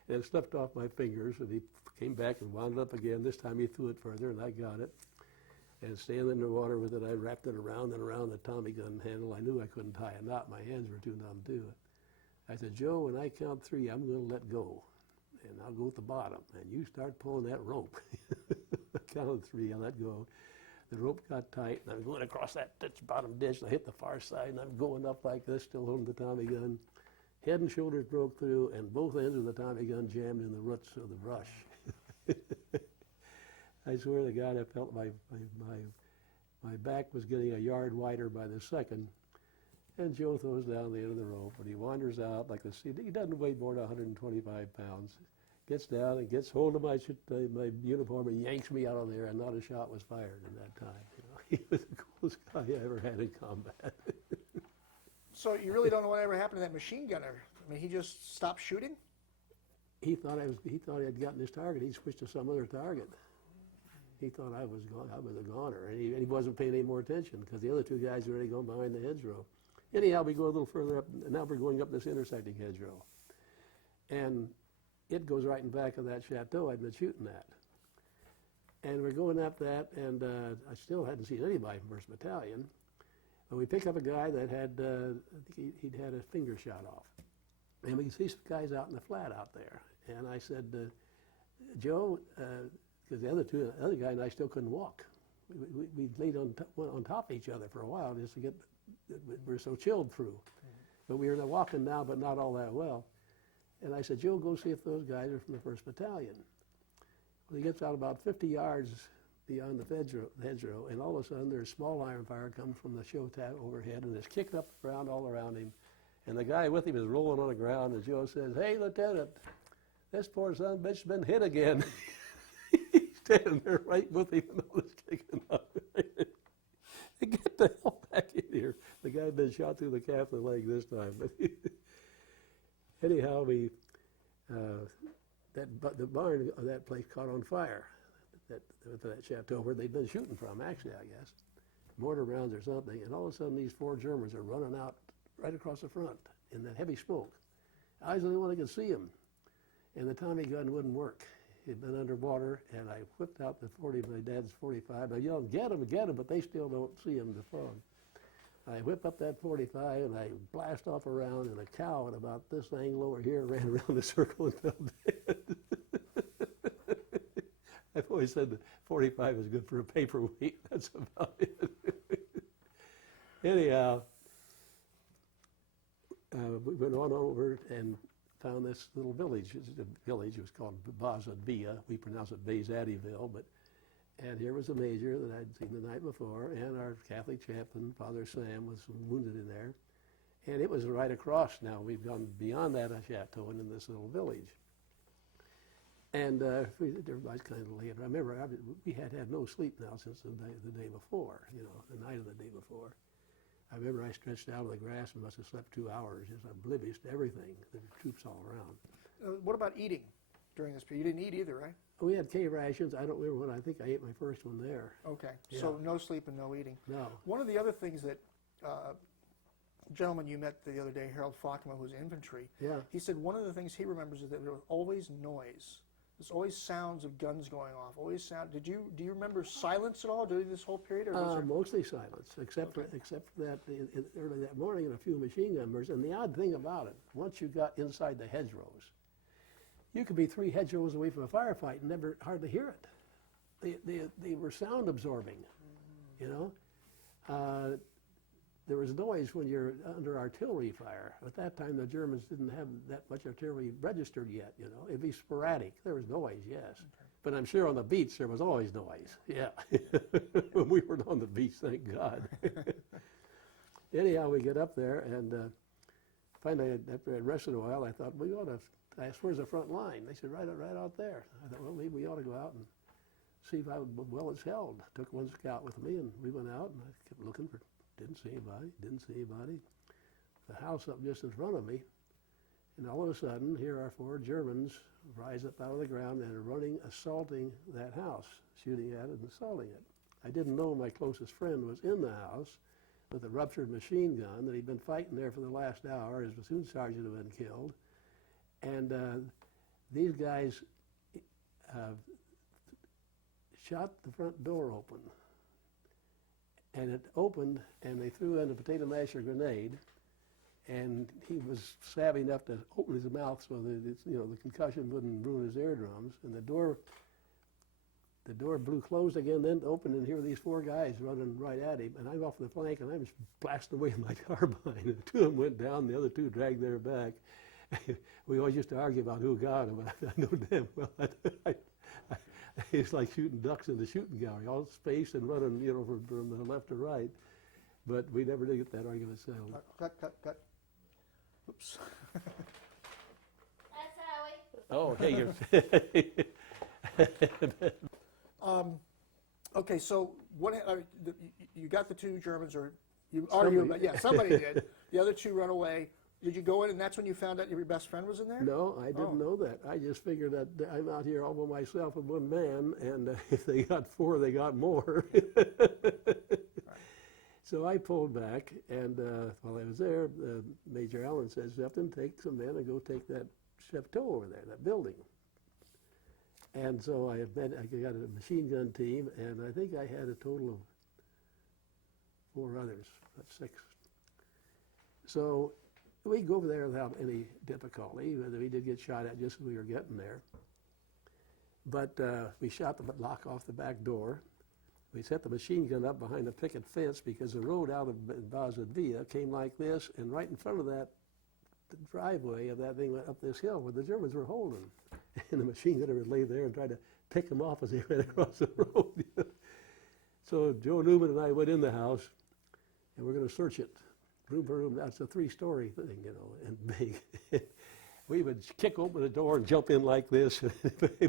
And it slipped off my fingers, and he came back and wound it up again. This time he threw it further, and I got it. And staying in the water with it, I wrapped it around and around the Tommy gun handle. I knew I couldn't tie a knot. My hands were too numb to do it. I said, Joe, when I count 3, I'm going to let go. And I'll go at the bottom, and you start pulling that rope. I counted 3, I let go. The rope got tight, and I'm going across that bottom ditch, and I hit the far side, and I'm going up like this, still holding the Tommy gun. Head and shoulders broke through, and both ends of the Tommy gun jammed in the roots of the brush. I swear to God, I felt my back was getting a yard wider by the second. And Joe throws down the end of the rope, and he wanders out like the sea. He doesn't weigh more than 125 pounds. Gets down and gets hold of my my uniform and yanks me out of there, and not a shot was fired in that time. You know, he was the coolest guy I ever had in combat. So you really don't know what ever happened to that machine gunner. I mean, he just stopped shooting? He thought he had gotten his target. He switched to some other target. He thought I was a goner, and he wasn't paying any more attention because the other 2 guys were already going behind the hedgerow. Anyhow, we go a little further up, and now we're going up this intersecting hedgerow. And it goes right in back of that chateau I'd been shooting at. And we're going up that, and I still hadn't seen anybody from 1st Battalion. But we pick up a guy that had, I think he'd had a finger shot off. And we can see some guys out in the flat out there. And I said, Joe, because the other guy and I still couldn't walk. We laid on top of each other for a while just to get, we were so chilled through. But we were walking now, but not all that well. And I said, Joe, go see if those guys are from the 1st Battalion. Well, he gets out about 50 yards beyond the hedgerow, and all of a sudden there's small iron fire comes from the show tab overhead, and it's kicked up around all around him. And the guy with him is rolling on the ground, and Joe says, hey, Lieutenant, this poor son of a bitch's been hit again. He's standing there right with him, and all this kicking up. Get the hell back in here. The guy had been shot through the calf of the leg this time. But anyhow, the barn of that place caught on fire. That chateau where they'd been shooting from, actually, I guess. Mortar rounds or something. And all of a sudden, these 4 Germans are running out right across the front in that heavy smoke. I was the only one that could see them. And the Tommy gun wouldn't work. It'd been underwater, and I whipped out the my dad's 45. I yelled, get him, but they still don't see him in the fog. I whip up that 45, and I blast off around, and a cow at about this angle over here ran around the circle and fell dead. I've always said that 45 is good for a paperweight. That's about it. Anyhow, we went on over and found this little village. The village was called Bastogne. We pronounce it Bezadiville, and here was a major that I'd seen the night before, and our Catholic chaplain, Father Sam, was wounded in there. And it was right across now. We've gone beyond that chateau and in this little village. And everybody's kind of late. I remember we had no sleep now since the day before, the night of the day before. I remember I stretched out on the grass and must have slept 2 hours, just oblivious to everything. There were troops all around. What about eating during this period? You didn't eat either, right? We had K rations. I don't remember when. I think I ate my first one there. Okay, Yeah. So no sleep and no eating. No. One of the other things that gentleman you met the other day, Harold Fatima, who's infantry, Yeah. he said one of the things he remembers is that there was always noise. There's always sounds of guns going off. Always sound. Do you remember silence at all during this whole period? Or was there... Mostly silence, except for that early that morning, and a few machine gunners. And the odd thing about it, once you got inside the hedgerows, you could be 3 hedgerows away from a firefight and never hardly hear it. They were sound absorbing, There was noise when you're under artillery fire. At that time, the Germans didn't have that much artillery registered yet, It'd be sporadic. There was noise, yes. Okay. But I'm sure on the beach there was always noise, yeah. When we were on the beach, thank God. Anyhow, we get up there, and finally, after I'd rested a while, I thought, we ought to ask, where's the front line? They said, right out there. I thought, well, maybe we ought to go out and see how well it's held. Took one scout with me, and we went out, and I kept looking for... Didn't see anybody. The house up just in front of me, And all of a sudden, here are 4 Germans rise up out of the ground and are running, assaulting that house, shooting at it and assaulting it. I didn't know my closest friend was in the house with a ruptured machine gun, that he'd been fighting there for the last hour. His platoon sergeant had been killed. And these guys shot the front door open. And it opened, and they threw in a potato masher grenade, and he was savvy enough to open his mouth so that the concussion wouldn't ruin his eardrums. And the door blew closed again, then opened, and here were these 4 guys running right at him. And I'm off the flank, and I was blasting away my carbine. And 2 of them went down, the other 2 dragged their back. We always used to argue about who got him. I know damn well. It's like shooting ducks in the shooting gallery, all spaced and running, from the left to right. But we never did get that argument settled. Cut. Oops. That's Howie. Oh, hey, you're. Okay, so you got the 2 Germans, or Somebody. somebody did. The other 2 run away. Did you go in, and that's when you found out your best friend was in there? No, I didn't know that. I just figured that I'm out here all by myself with 1 man, and if they got 4, they got more. So I pulled back, and while I was there, Major Allen says, Sefton, take some men and go take that Sefton over there, that building. And so I got a machine gun team, and I think I had a total of 4 others, that's 6. So we go over there without any difficulty. We did get shot at just as we were getting there. But we shot the lock off the back door. We set the machine gun up behind a picket fence because the road out of Bastogne came like this, and right in front of that, the driveway of that thing went up this hill where the Germans were holding. And the machine gunner would lay there and try to pick them off as they ran across the road. So Joe Newman and I went in the house, and we're going to search it. Room for room, that's a 3-story thing, and big. We would kick open the door and jump in like this.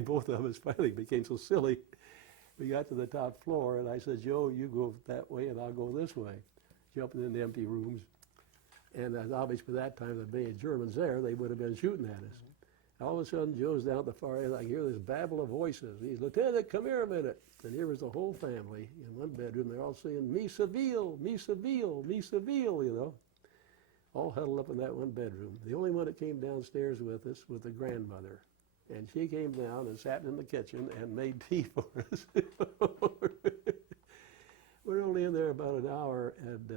Both of us finally became so silly. We got to the top floor, and I said, Joe, you go that way, and I'll go this way. Jumping into empty rooms. And as obvious by that time, there being Germans there, they would have been shooting at us. All of a sudden, Joe's down at the far end. I hear this babble of voices. He's, Lieutenant, come here a minute. And here was the whole family in one bedroom. They're all saying, me Seville, me Seville, me Seville, all huddled up in that one bedroom. The only one that came downstairs with us was the grandmother. And she came down and sat in the kitchen and made tea for us. We're only in there about an hour, and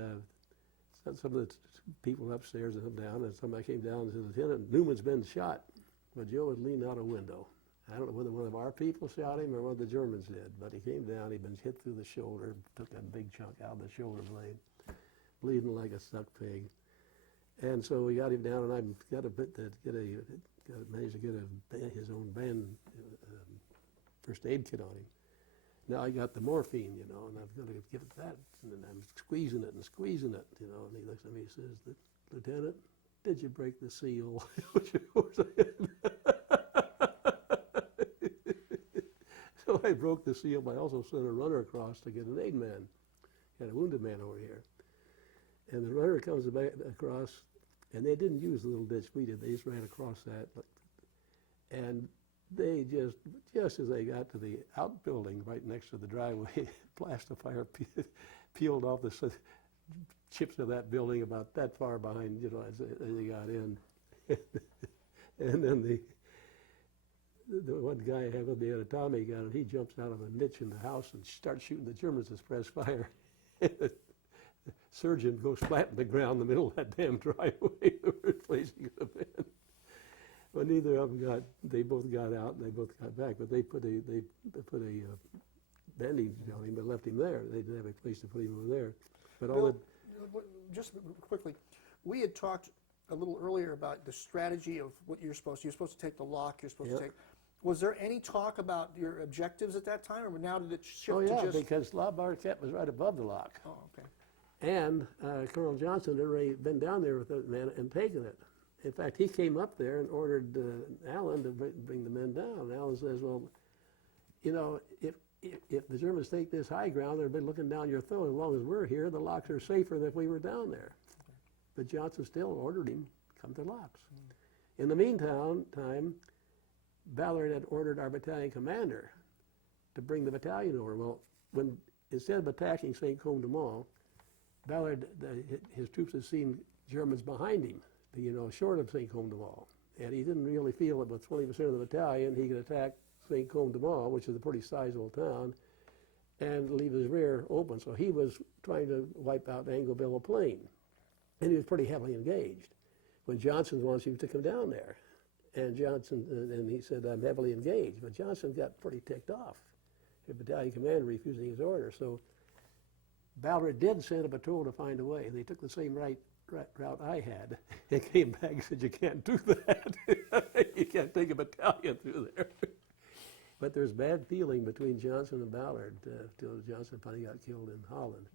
some of the people upstairs and down, and somebody came down and said, Lieutenant, Newman's been shot. But Joe had leaned out a window. I don't know whether one of our people shot him or one of the Germans did, but he came down, he'd been hit through the shoulder, took a big chunk out of the shoulder blade, bleeding like a stuck pig. And so we got him down, and I managed to get his own band first aid kit on him. Now I got the morphine, and I'm going to give it that, and then I'm squeezing it, and he looks at me and says, Lieutenant, did you break the seal? So I broke the seal, but I also sent a runner across to get an aid man. Had a wounded man over here. And the runner comes across, and they didn't use the little ditch we did. They just ran across that. And they just as they got to the outbuilding right next to the driveway, blast of fire peeled off the chips of that building about that far behind, as they got in. And then the one guy I have with me at a Tommy gun, and he jumps out of a niche in the house and starts shooting the Germans as press fire. The surgeon goes flat in the ground in the middle of that damn driveway the first place he could have been. Well, neither of them they both got out and they both got back, but they put a bandage on him but left him there. They didn't have a place to put him over there. But Bill, just quickly, we had talked a little earlier about the strategy of what you're supposed to take the lock, you're supposed to take. Was there any talk about your objectives at that time, or now did it shift to just? Oh, because La Barquette was right above the lock. Oh, okay. And Colonel Johnson had already been down there with the men and taken it. In fact, he came up there and ordered Allen to bring the men down. And Allen says, well, if the Germans take this high ground, they'll be looking down your throat. As long as we're here, the locks are safer than if we were down there. But Johnson still ordered him, come to locks. In the meantime, Ballard had ordered our battalion commander to bring the battalion over. Well, when instead of attacking St. Côme-du-Mont, Ballard, his troops had seen Germans behind him, short of St. Côme-du-Mont. And he didn't really feel that with 20% of the battalion, he could attack St. Côme-du-Mont, which is a pretty sizable town, and leave his rear open. So he was trying to wipe out Angovilla Plain. And he was pretty heavily engaged. When Johnson wants him to come down there, and he said, I'm heavily engaged. But Johnson got pretty ticked off. The battalion commander refusing his order. So Ballard did send a patrol to find a way. They took the same route I had and came back and said, you can't do that. You can't take a battalion through there. But there's bad feeling between Johnson and Ballard till Johnson finally got killed in Holland.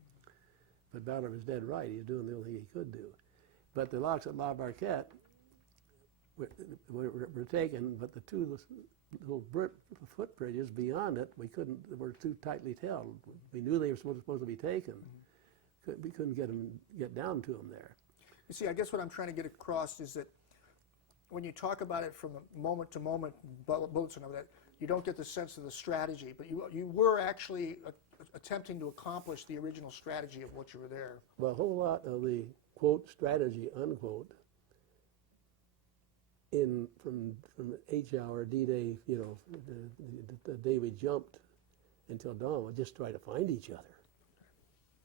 But Ballard was dead right. He was doing the only thing he could do. But the locks at La Barquette were taken, but the two little footbridges beyond it, were too tightly held. We knew they were supposed to be taken. We couldn't get down to them there. You see, I guess what I'm trying to get across is that when you talk about it from a moment to moment, bullets and all that, you don't get the sense of the strategy, but you were actually attempting to accomplish the original strategy of what you were there. Well, a whole lot of the, quote, strategy, unquote, from H-hour, D-Day, the day we jumped until dawn, we just tried to find each other.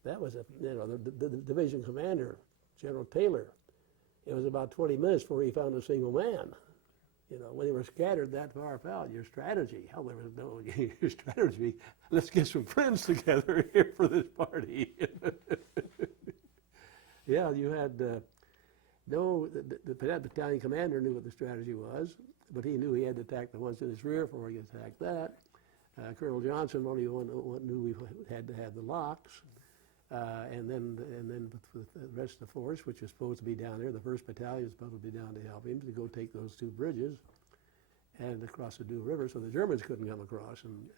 That was the division commander, General Taylor. It was about 20 minutes before he found a single man. When they were scattered that far out, your strategy, hell, there was no your strategy. Let's get some friends together here for this party. Yeah, you had the battalion commander knew what the strategy was, but he knew he had to attack the ones in his rear before he could attack that. Colonel Johnson only knew we had to have the locks. And then with the rest of the force, which was supposed to be down there, the 1st Battalion was supposed to be down to help him to go take those 2 bridges and across the Doubs River, so the Germans couldn't come across and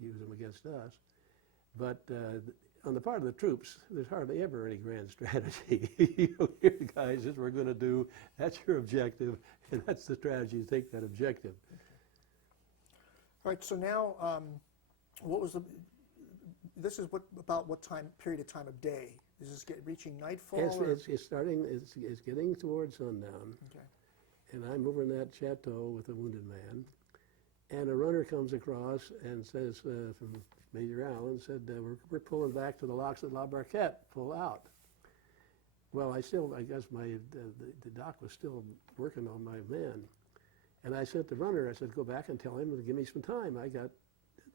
use them against us. But on the part of the troops, there's hardly ever any grand strategy. Here, guys, this is what we're going to do. That's your objective, and that's the strategy to take that objective. All right. So now, this is about what period of time of day? Is this reaching nightfall? It's getting towards sundown. Okay. And I'm over in that chateau with a wounded man. And a runner comes across and says, from Major Allen, said, we're pulling back to the locks at La Barquette, pull out. Well, I guess the doc was still working on my man. And I sent the runner, I said, go back and tell him to give me some time. I got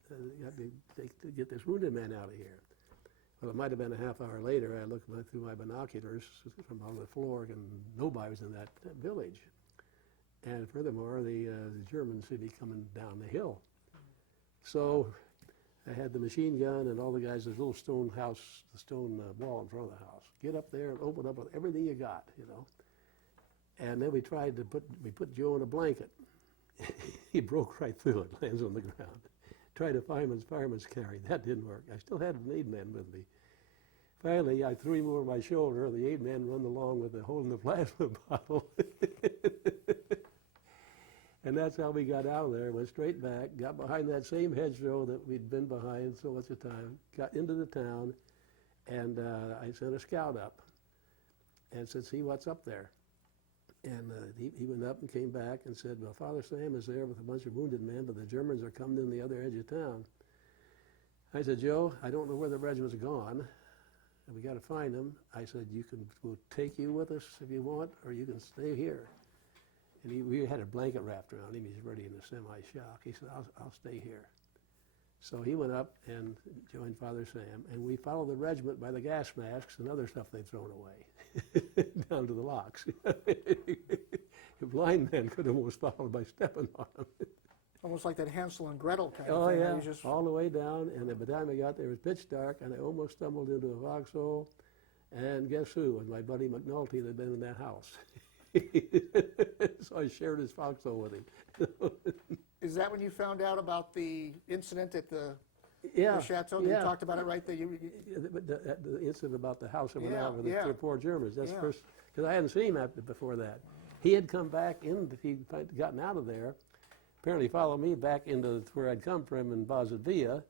to get this wounded man out of here. Well, it might have been a half hour later. I looked through my binoculars from on the floor, and nobody was in that village. And furthermore, the Germans seemed to be coming down the hill. So I had the machine gun and all the guys, this little stone house, the stone wall in front of the house. Get up there and open up with everything you got, And then we put Joe in a blanket. He broke right through it, lands on the ground. Tried a fireman's carry. That didn't work. I still had an aid man with me. Finally, I threw him over my shoulder. The aid man run along with holding the plasma bottle. And that's how we got out of there. Went straight back, got behind that same hedgerow that we'd been behind so much of the time, got into the town, and I sent a scout up and said, see what's up there. And he went up and came back and said, well, Father Sam is there with a bunch of wounded men, but the Germans are coming in the other edge of town. I said, Joe, I don't know where the regiment's gone, and we got to find them. I said, we'll take you with us if you want, or you can stay here. And we had a blanket wrapped around him. He's already in a semi-shock. He said, I'll stay here. So he went up and joined Father Sam, and we followed the regiment by the gas masks and other stuff they'd thrown away down to the locks. A blind man could have almost followed by stepping on them. Almost like that Hansel and Gretel kind of Oh, thing. yeah, You just... all the way down, and by the time I got there, it was pitch dark, and I almost stumbled into a foxhole, and guess who? It was my buddy McNulty that had been in that house. So I shared his foxhole with him. Is that when you found out about the incident at the chateau? Yeah. You talked about it right there. The incident about the house that went Yeah, out with the poor Germans. That's Yeah. the first, because I hadn't seen him before that. He had come back in, he'd gotten out of there, apparently followed me back into where I'd come from in Bastogne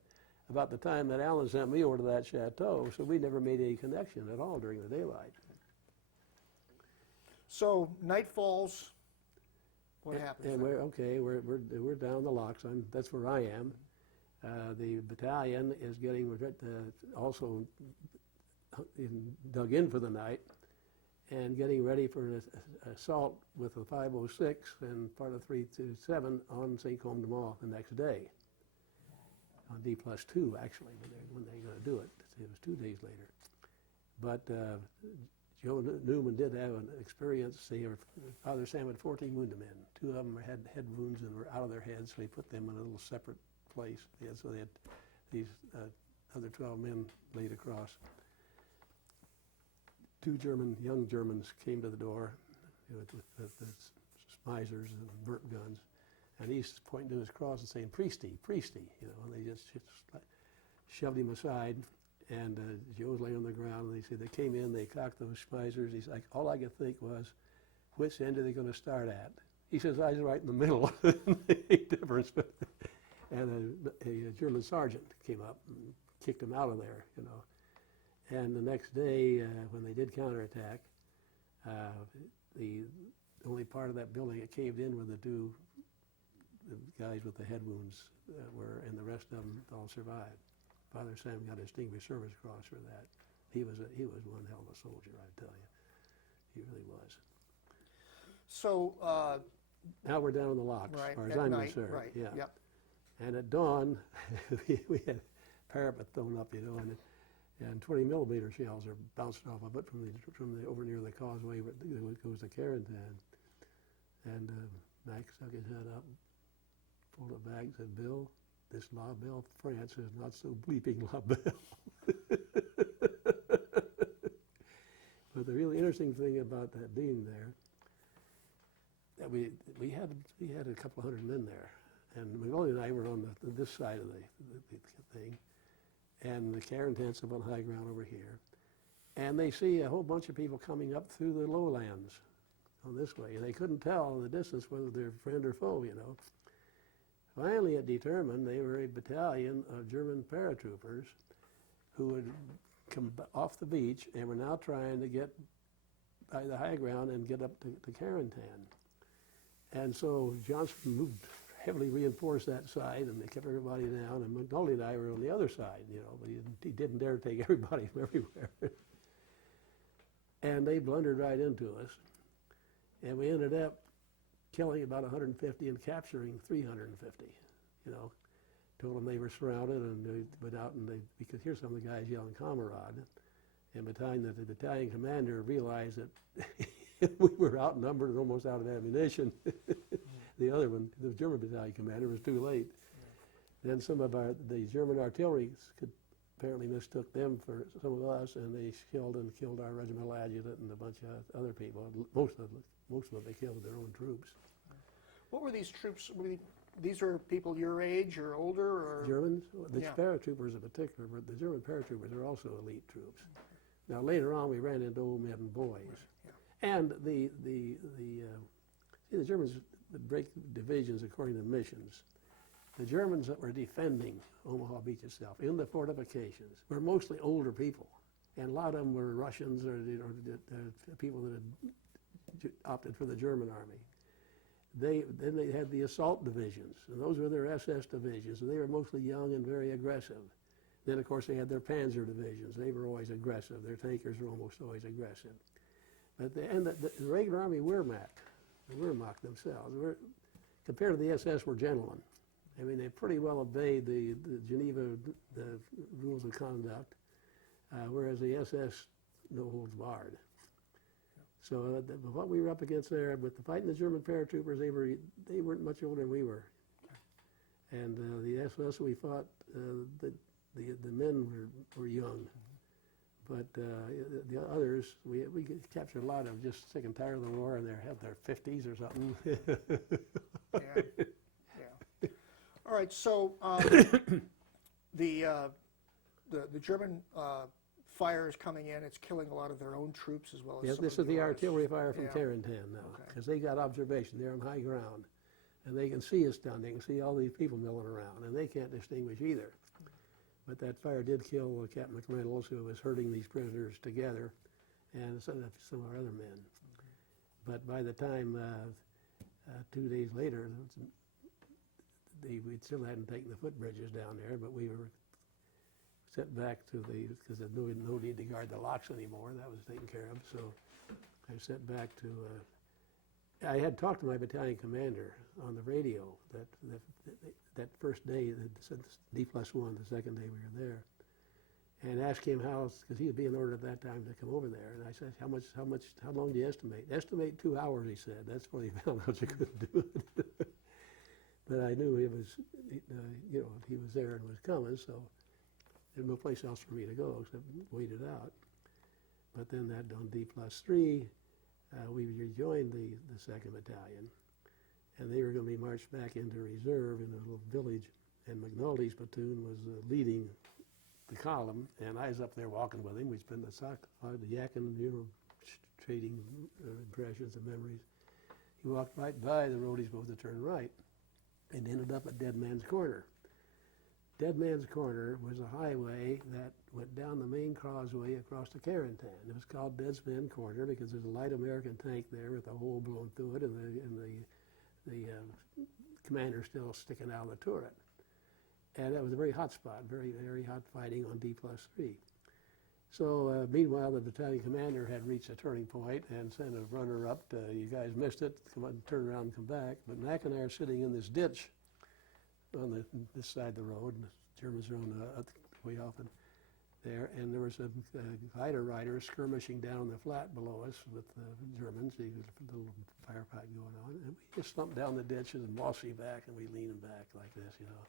about the time that Alan sent me over to that chateau, so we never made any connection at all during the daylight. So night falls. What happens? And then? we're down the locks. That's where I am. The battalion is getting also dug in for the night and getting ready for an assault with the 506 and part of 327 on St. Côme de Mont the next day. On D+2, actually, when they're going to do it. It was 2 days later. But Joe Newman did have an experience. Father Sam had 14 wounded men. 2 of them had head wounds and were out of their heads, so he put them in a little separate place. So they had these other 12 men laid across. 2 young Germans came to the door with the Smisers and burp guns. And he's pointing to his cross and saying, "Priesty, priesty," and they just shoved him aside. And Joe was laying on the ground, and they came in, they cocked those Smisers. He's like, all I could think was, which end are they going to start at? He says, I was right in the middle. Difference. And a German sergeant came up and kicked him out of there, And the next day, when they did counterattack, the only part of that building that caved in were the 2 guys with the head wounds and the rest of them all survived. Father Sam got a Distinguished Service Cross for that. He was one hell of a soldier, I tell you. He really was. So now we're down in the locks, right, as far as at I'm night, concerned. right, Yeah. yep. And at dawn, we had parapet thrown up, and 20 millimeter shells are bounced off of it from the over near the causeway where it goes to Carentan. And Max stuck his head up, pulled it back, and said, "Bill, this La Belle France is not so bleeping La Belle." But the really interesting thing about that being there, that we had a couple hundred men there, and Magnolia and I were on this side of the thing, and the Carentans up on high ground over here, and they see a whole bunch of people coming up through the lowlands on this way, and they couldn't tell in the distance whether they're friend or foe, Finally, it determined they were a battalion of German paratroopers who had come off the beach and were now trying to get by the high ground and get up to Carentan. And so Johnson moved, heavily reinforced that side, and they kept everybody down, and McNulty and I were on the other side, but he didn't dare take everybody from everywhere. And they blundered right into us, and we ended up killing about 150 and capturing 350, Told them they were surrounded, and they went out and we could hear some of the guys yelling "Kamerad." And by the time that the battalion commander realized that we were outnumbered and almost out of ammunition, the German battalion commander, was too late. Then some of the German artillery apparently mistook them for some of us, and they killed our regimental adjutant and a bunch of other people. Most of them they killed their own troops. What were these troops? These are people your age or older, or Germans, the Yeah. paratroopers in particular, but the German paratroopers are also elite troops. Now later on, we ran into old men and boys, and the Germans would break divisions according to missions. The Germans that were defending Omaha Beach itself in the fortifications were mostly older people, and a lot of them were Russians or people that had opted for the German army. Then they had the assault divisions, and those were their SS divisions, and they were mostly young and very aggressive. Then, of course, they had their Panzer divisions. They were always aggressive. Their tankers were almost always aggressive. But the regular Army Wehrmacht themselves, compared to the SS, were gentlemen. I mean, they pretty well obeyed the Geneva the rules of conduct, whereas the SS, no holds barred. So what we were up against there, with the fighting the German paratroopers, they weren't much older than we were. And the SS we fought, the men were young. But the others, we captured a lot of just sick and tired of the war, and they had their 50s or something. Yeah. All right. So the German fire is coming in. It's killing a lot of their own troops as well as Yeah, some this of is the yours. artillery fire from Yeah. Carentan now, Okay. because they got observation. They're on high ground, and they can see us down. They can see all these people milling around, and they can't distinguish either. But that fire did kill Captain McReynolds, who was herding these prisoners together, and some of our other men. But by the time 2 days later, we still hadn't taken the footbridges down there, but we were sent back to because there's no need to guard the locks anymore. That was taken care of. So I was sent back to. I had talked to my battalion commander on the radio that first day, D+1, the second day we were there, and asked him because he was being ordered at that time to come over there. And I said, how long do you estimate? Estimate 2 hours, he said. That's when he found out you couldn't do it. But I knew he was there and was coming, so there's no place else for me to go except wait it out. But then that on D+3, we rejoined the 2nd Battalion, and they were going to be marched back into reserve in a little village, and McNulty's platoon was leading the column, and I was up there walking with him. We spent the yakking, trading impressions and memories. He walked right by the road he's supposed to turn right, and ended up at Dead Man's Corner. Dead Man's Corner was a highway that went down the main causeway across to Carentan. It was called Dead Man's Corner because there's a light American tank there with a hole blown through it, and the commander still sticking out of the turret. And that was a very hot spot, very, very hot fighting on D+3. So meanwhile, the battalion commander had reached a turning point and sent a runner up to, you guys missed it, come on, turn around and come back. But Mac and I are sitting in this ditch on this side of the road, and the Germans are on way off there, and there was a glider rider skirmishing down the flat below us with the Germans. There was a little firefight going on, and we just slumped down the ditch and mossy back, and we leaning back like this, you know.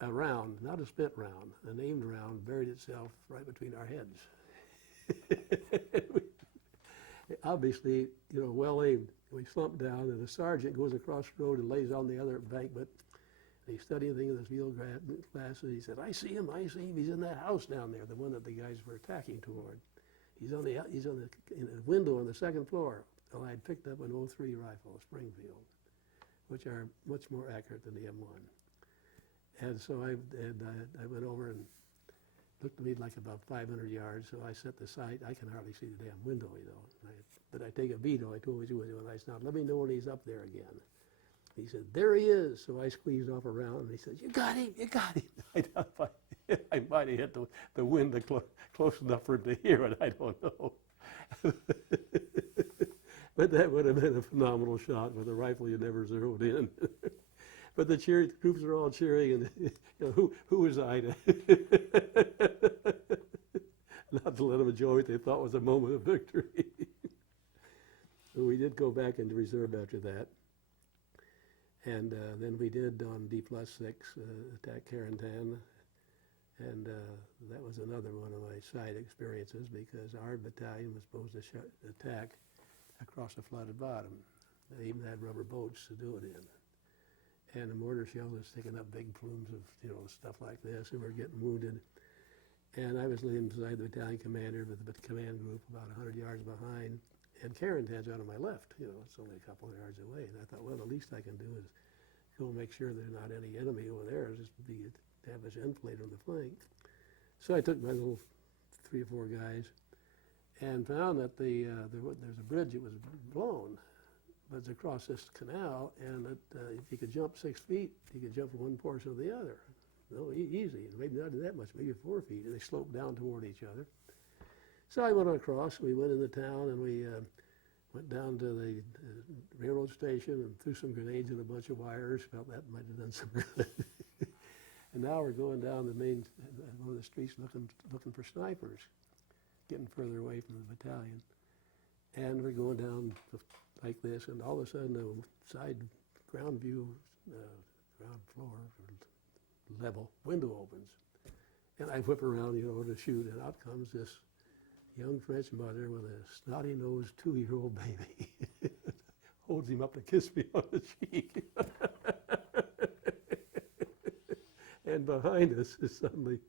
A round, not a spent round, an aimed round buried itself right between our heads. Obviously, well aimed. We slumped down, and the sergeant goes across the road and lays on the other embankment. And he's studying things with his field glasses. He said, I see him. He's in that house down there, the one that the guys were attacking toward. He's in a window on the second floor. Well, I had picked up an .03 rifle, a Springfield, which are much more accurate than the M1. And so I went over and looked at me like about 500 yards, so I set the sight. I can hardly see the damn window, but I take a veto. I told him what he was doing. I said, now let me know when he's up there again. He said, there he is. So I squeezed off around, and he said, you got him, you got him. I might have hit the window close enough for him to hear it. I don't know. But that would have been a phenomenal shot with a rifle you never zeroed in. But the troops are all cheering, and who was I to not to let them enjoy what they thought was a moment of victory. So we did go back into reserve after that, and then we did on D+6 attack Carentan, and that was another one of my side experiences because our battalion was supposed to attack across a flooded bottom. They even had rubber boats to do it in. And the mortar shell was sticking up big plumes of, stuff like this, and we're getting wounded. And I was leading beside the battalion commander with the command group about 100 yards behind, and Carentan's out on my left, it's only a couple of yards away. And I thought, well, the least I can do is go make sure there's not any enemy over there, just have us enfilade on the flank. So I took my little 3 or 4 guys and found that there's a bridge that was blown. But it's across this canal, and if you could jump 6 feet, you could jump from one portion to the other. No, easy. Maybe not that much, maybe 4 feet, and they sloped down toward each other. So I went across, we went into town, and we went down to the railroad station and threw some grenades in a bunch of wires. Felt that might have done some good. And now we're going down the main one of the streets looking for snipers, getting further away from the battalion. And we're going down like this, and all of a sudden the side ground view, ground floor, level window opens. And I whip around, to shoot, and out comes this young French mother with a snotty-nosed 2-year-old baby. Holds him up to kiss me on the cheek. And behind us is suddenly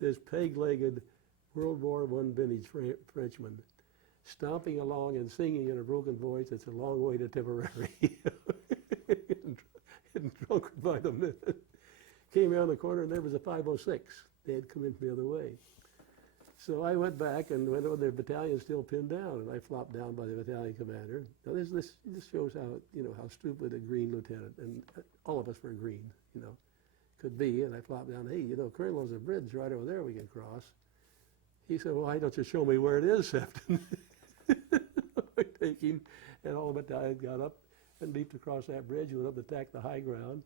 this peg-legged World War I vintage Frenchman stomping along and singing in a broken voice. It's a long way to Tipperary. Getting drunker by the minute. Came around the corner and there was a 506. They had come in from the other way. So I went back and went over their battalion still pinned down, and I flopped down by the battalion commander. Now this shows how, you know, how stupid a green lieutenant, and all of us were green, you know, could be. And I flopped down, hey, you know, Colonel, there's a bridge right over there we can cross. He said, well, why don't you show me where it is, Sefton? I take him, and all the battalion got up and leaped across that bridge, went up and attacked the high ground.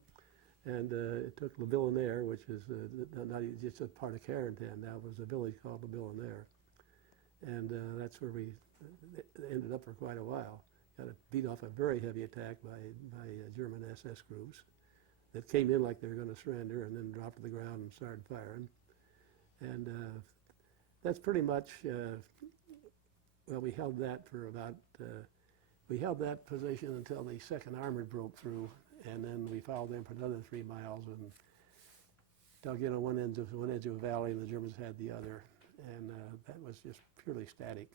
And it took Le Billonnaire, which is not just a part of Carentan now, it was a village called Le Billonnaire. And that's where we ended up for quite a while. Got beat off a very heavy attack by German SS groups that came in like they were going to surrender and then dropped to the ground and started firing. And that's pretty much, well, we held that for about, we held that position until the 2nd Armored broke through. And then we followed them for another 3 miles and dug in on one edge of a valley, and the Germans had the other. And that was just purely static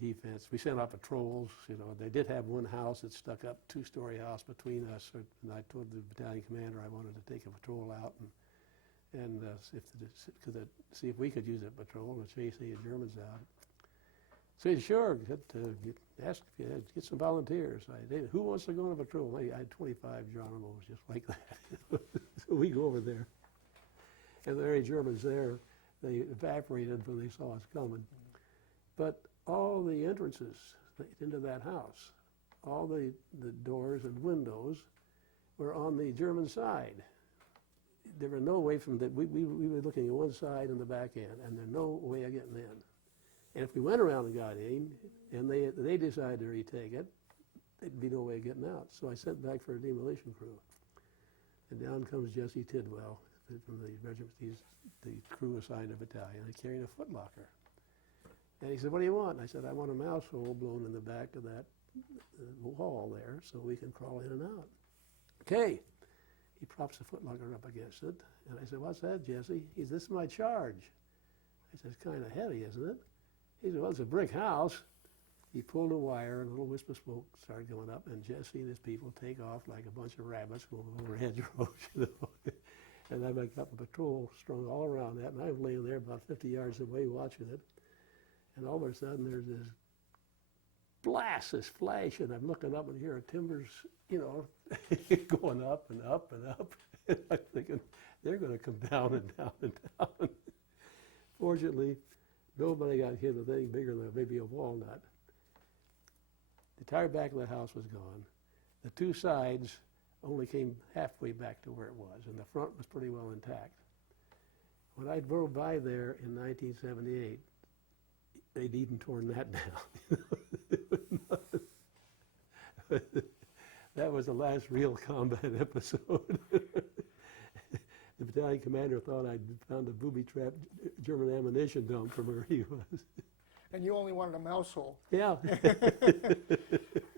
defense. We sent out patrols. You know, they did have one house that stuck up, 2-story house between us. And I told the battalion commander I wanted to take a patrol out and see if we could use that patrol to chase the Germans out. So he said, sure, ask if you get some volunteers. Who wants to go on a patrol? I had 25 Geronimos just like that. So we go over there. And there are Germans there. They evaporated when they saw us coming. But all the entrances into that house, all the doors and windows were on the German side. There were no way from that. We were looking at one side and the back end, and there's no way of getting in. And if we went around and got in, and they decided to retake it, there'd be no way of getting out. So I sent back for a demolition crew. And down comes Jesse Tidwell from the regiment, the crew assigned a battalion, carrying a footlocker. And he said, what do you want? And I said, I want a mouse hole blown in the back of that wall there so we can crawl in and out. Okay. He props the footlocker up against it. And I said, what's that, Jesse? He said, this is my charge. I said, it's kind of heavy, isn't it? He said, well, it's a brick house. He pulled a wire, and a little wisp of smoke started going up, and Jesse and his people take off like a bunch of rabbits going over hedgerows, you know. And I got the patrol strung all around that, and I was laying there about 50 yards away watching it. And all of a sudden, there's this blast, this flash, and I'm looking up and hear timbers, you know, going up and up and up. And I'm thinking, they're going to come down and down and down. Fortunately, nobody got hit with anything bigger than maybe a walnut. The entire back of the house was gone. The 2 sides only came halfway back to where it was, and the front was pretty well intact. When I drove by there in 1978, they'd even torn that down. That was the last real combat episode. The battalion commander thought I'd found a booby-trapped German ammunition dump from where he was. And you only wanted a mouse hole. Yeah.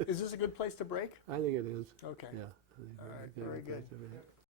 Is this a good place to break? I think it is. Okay. Yeah. All right, very good.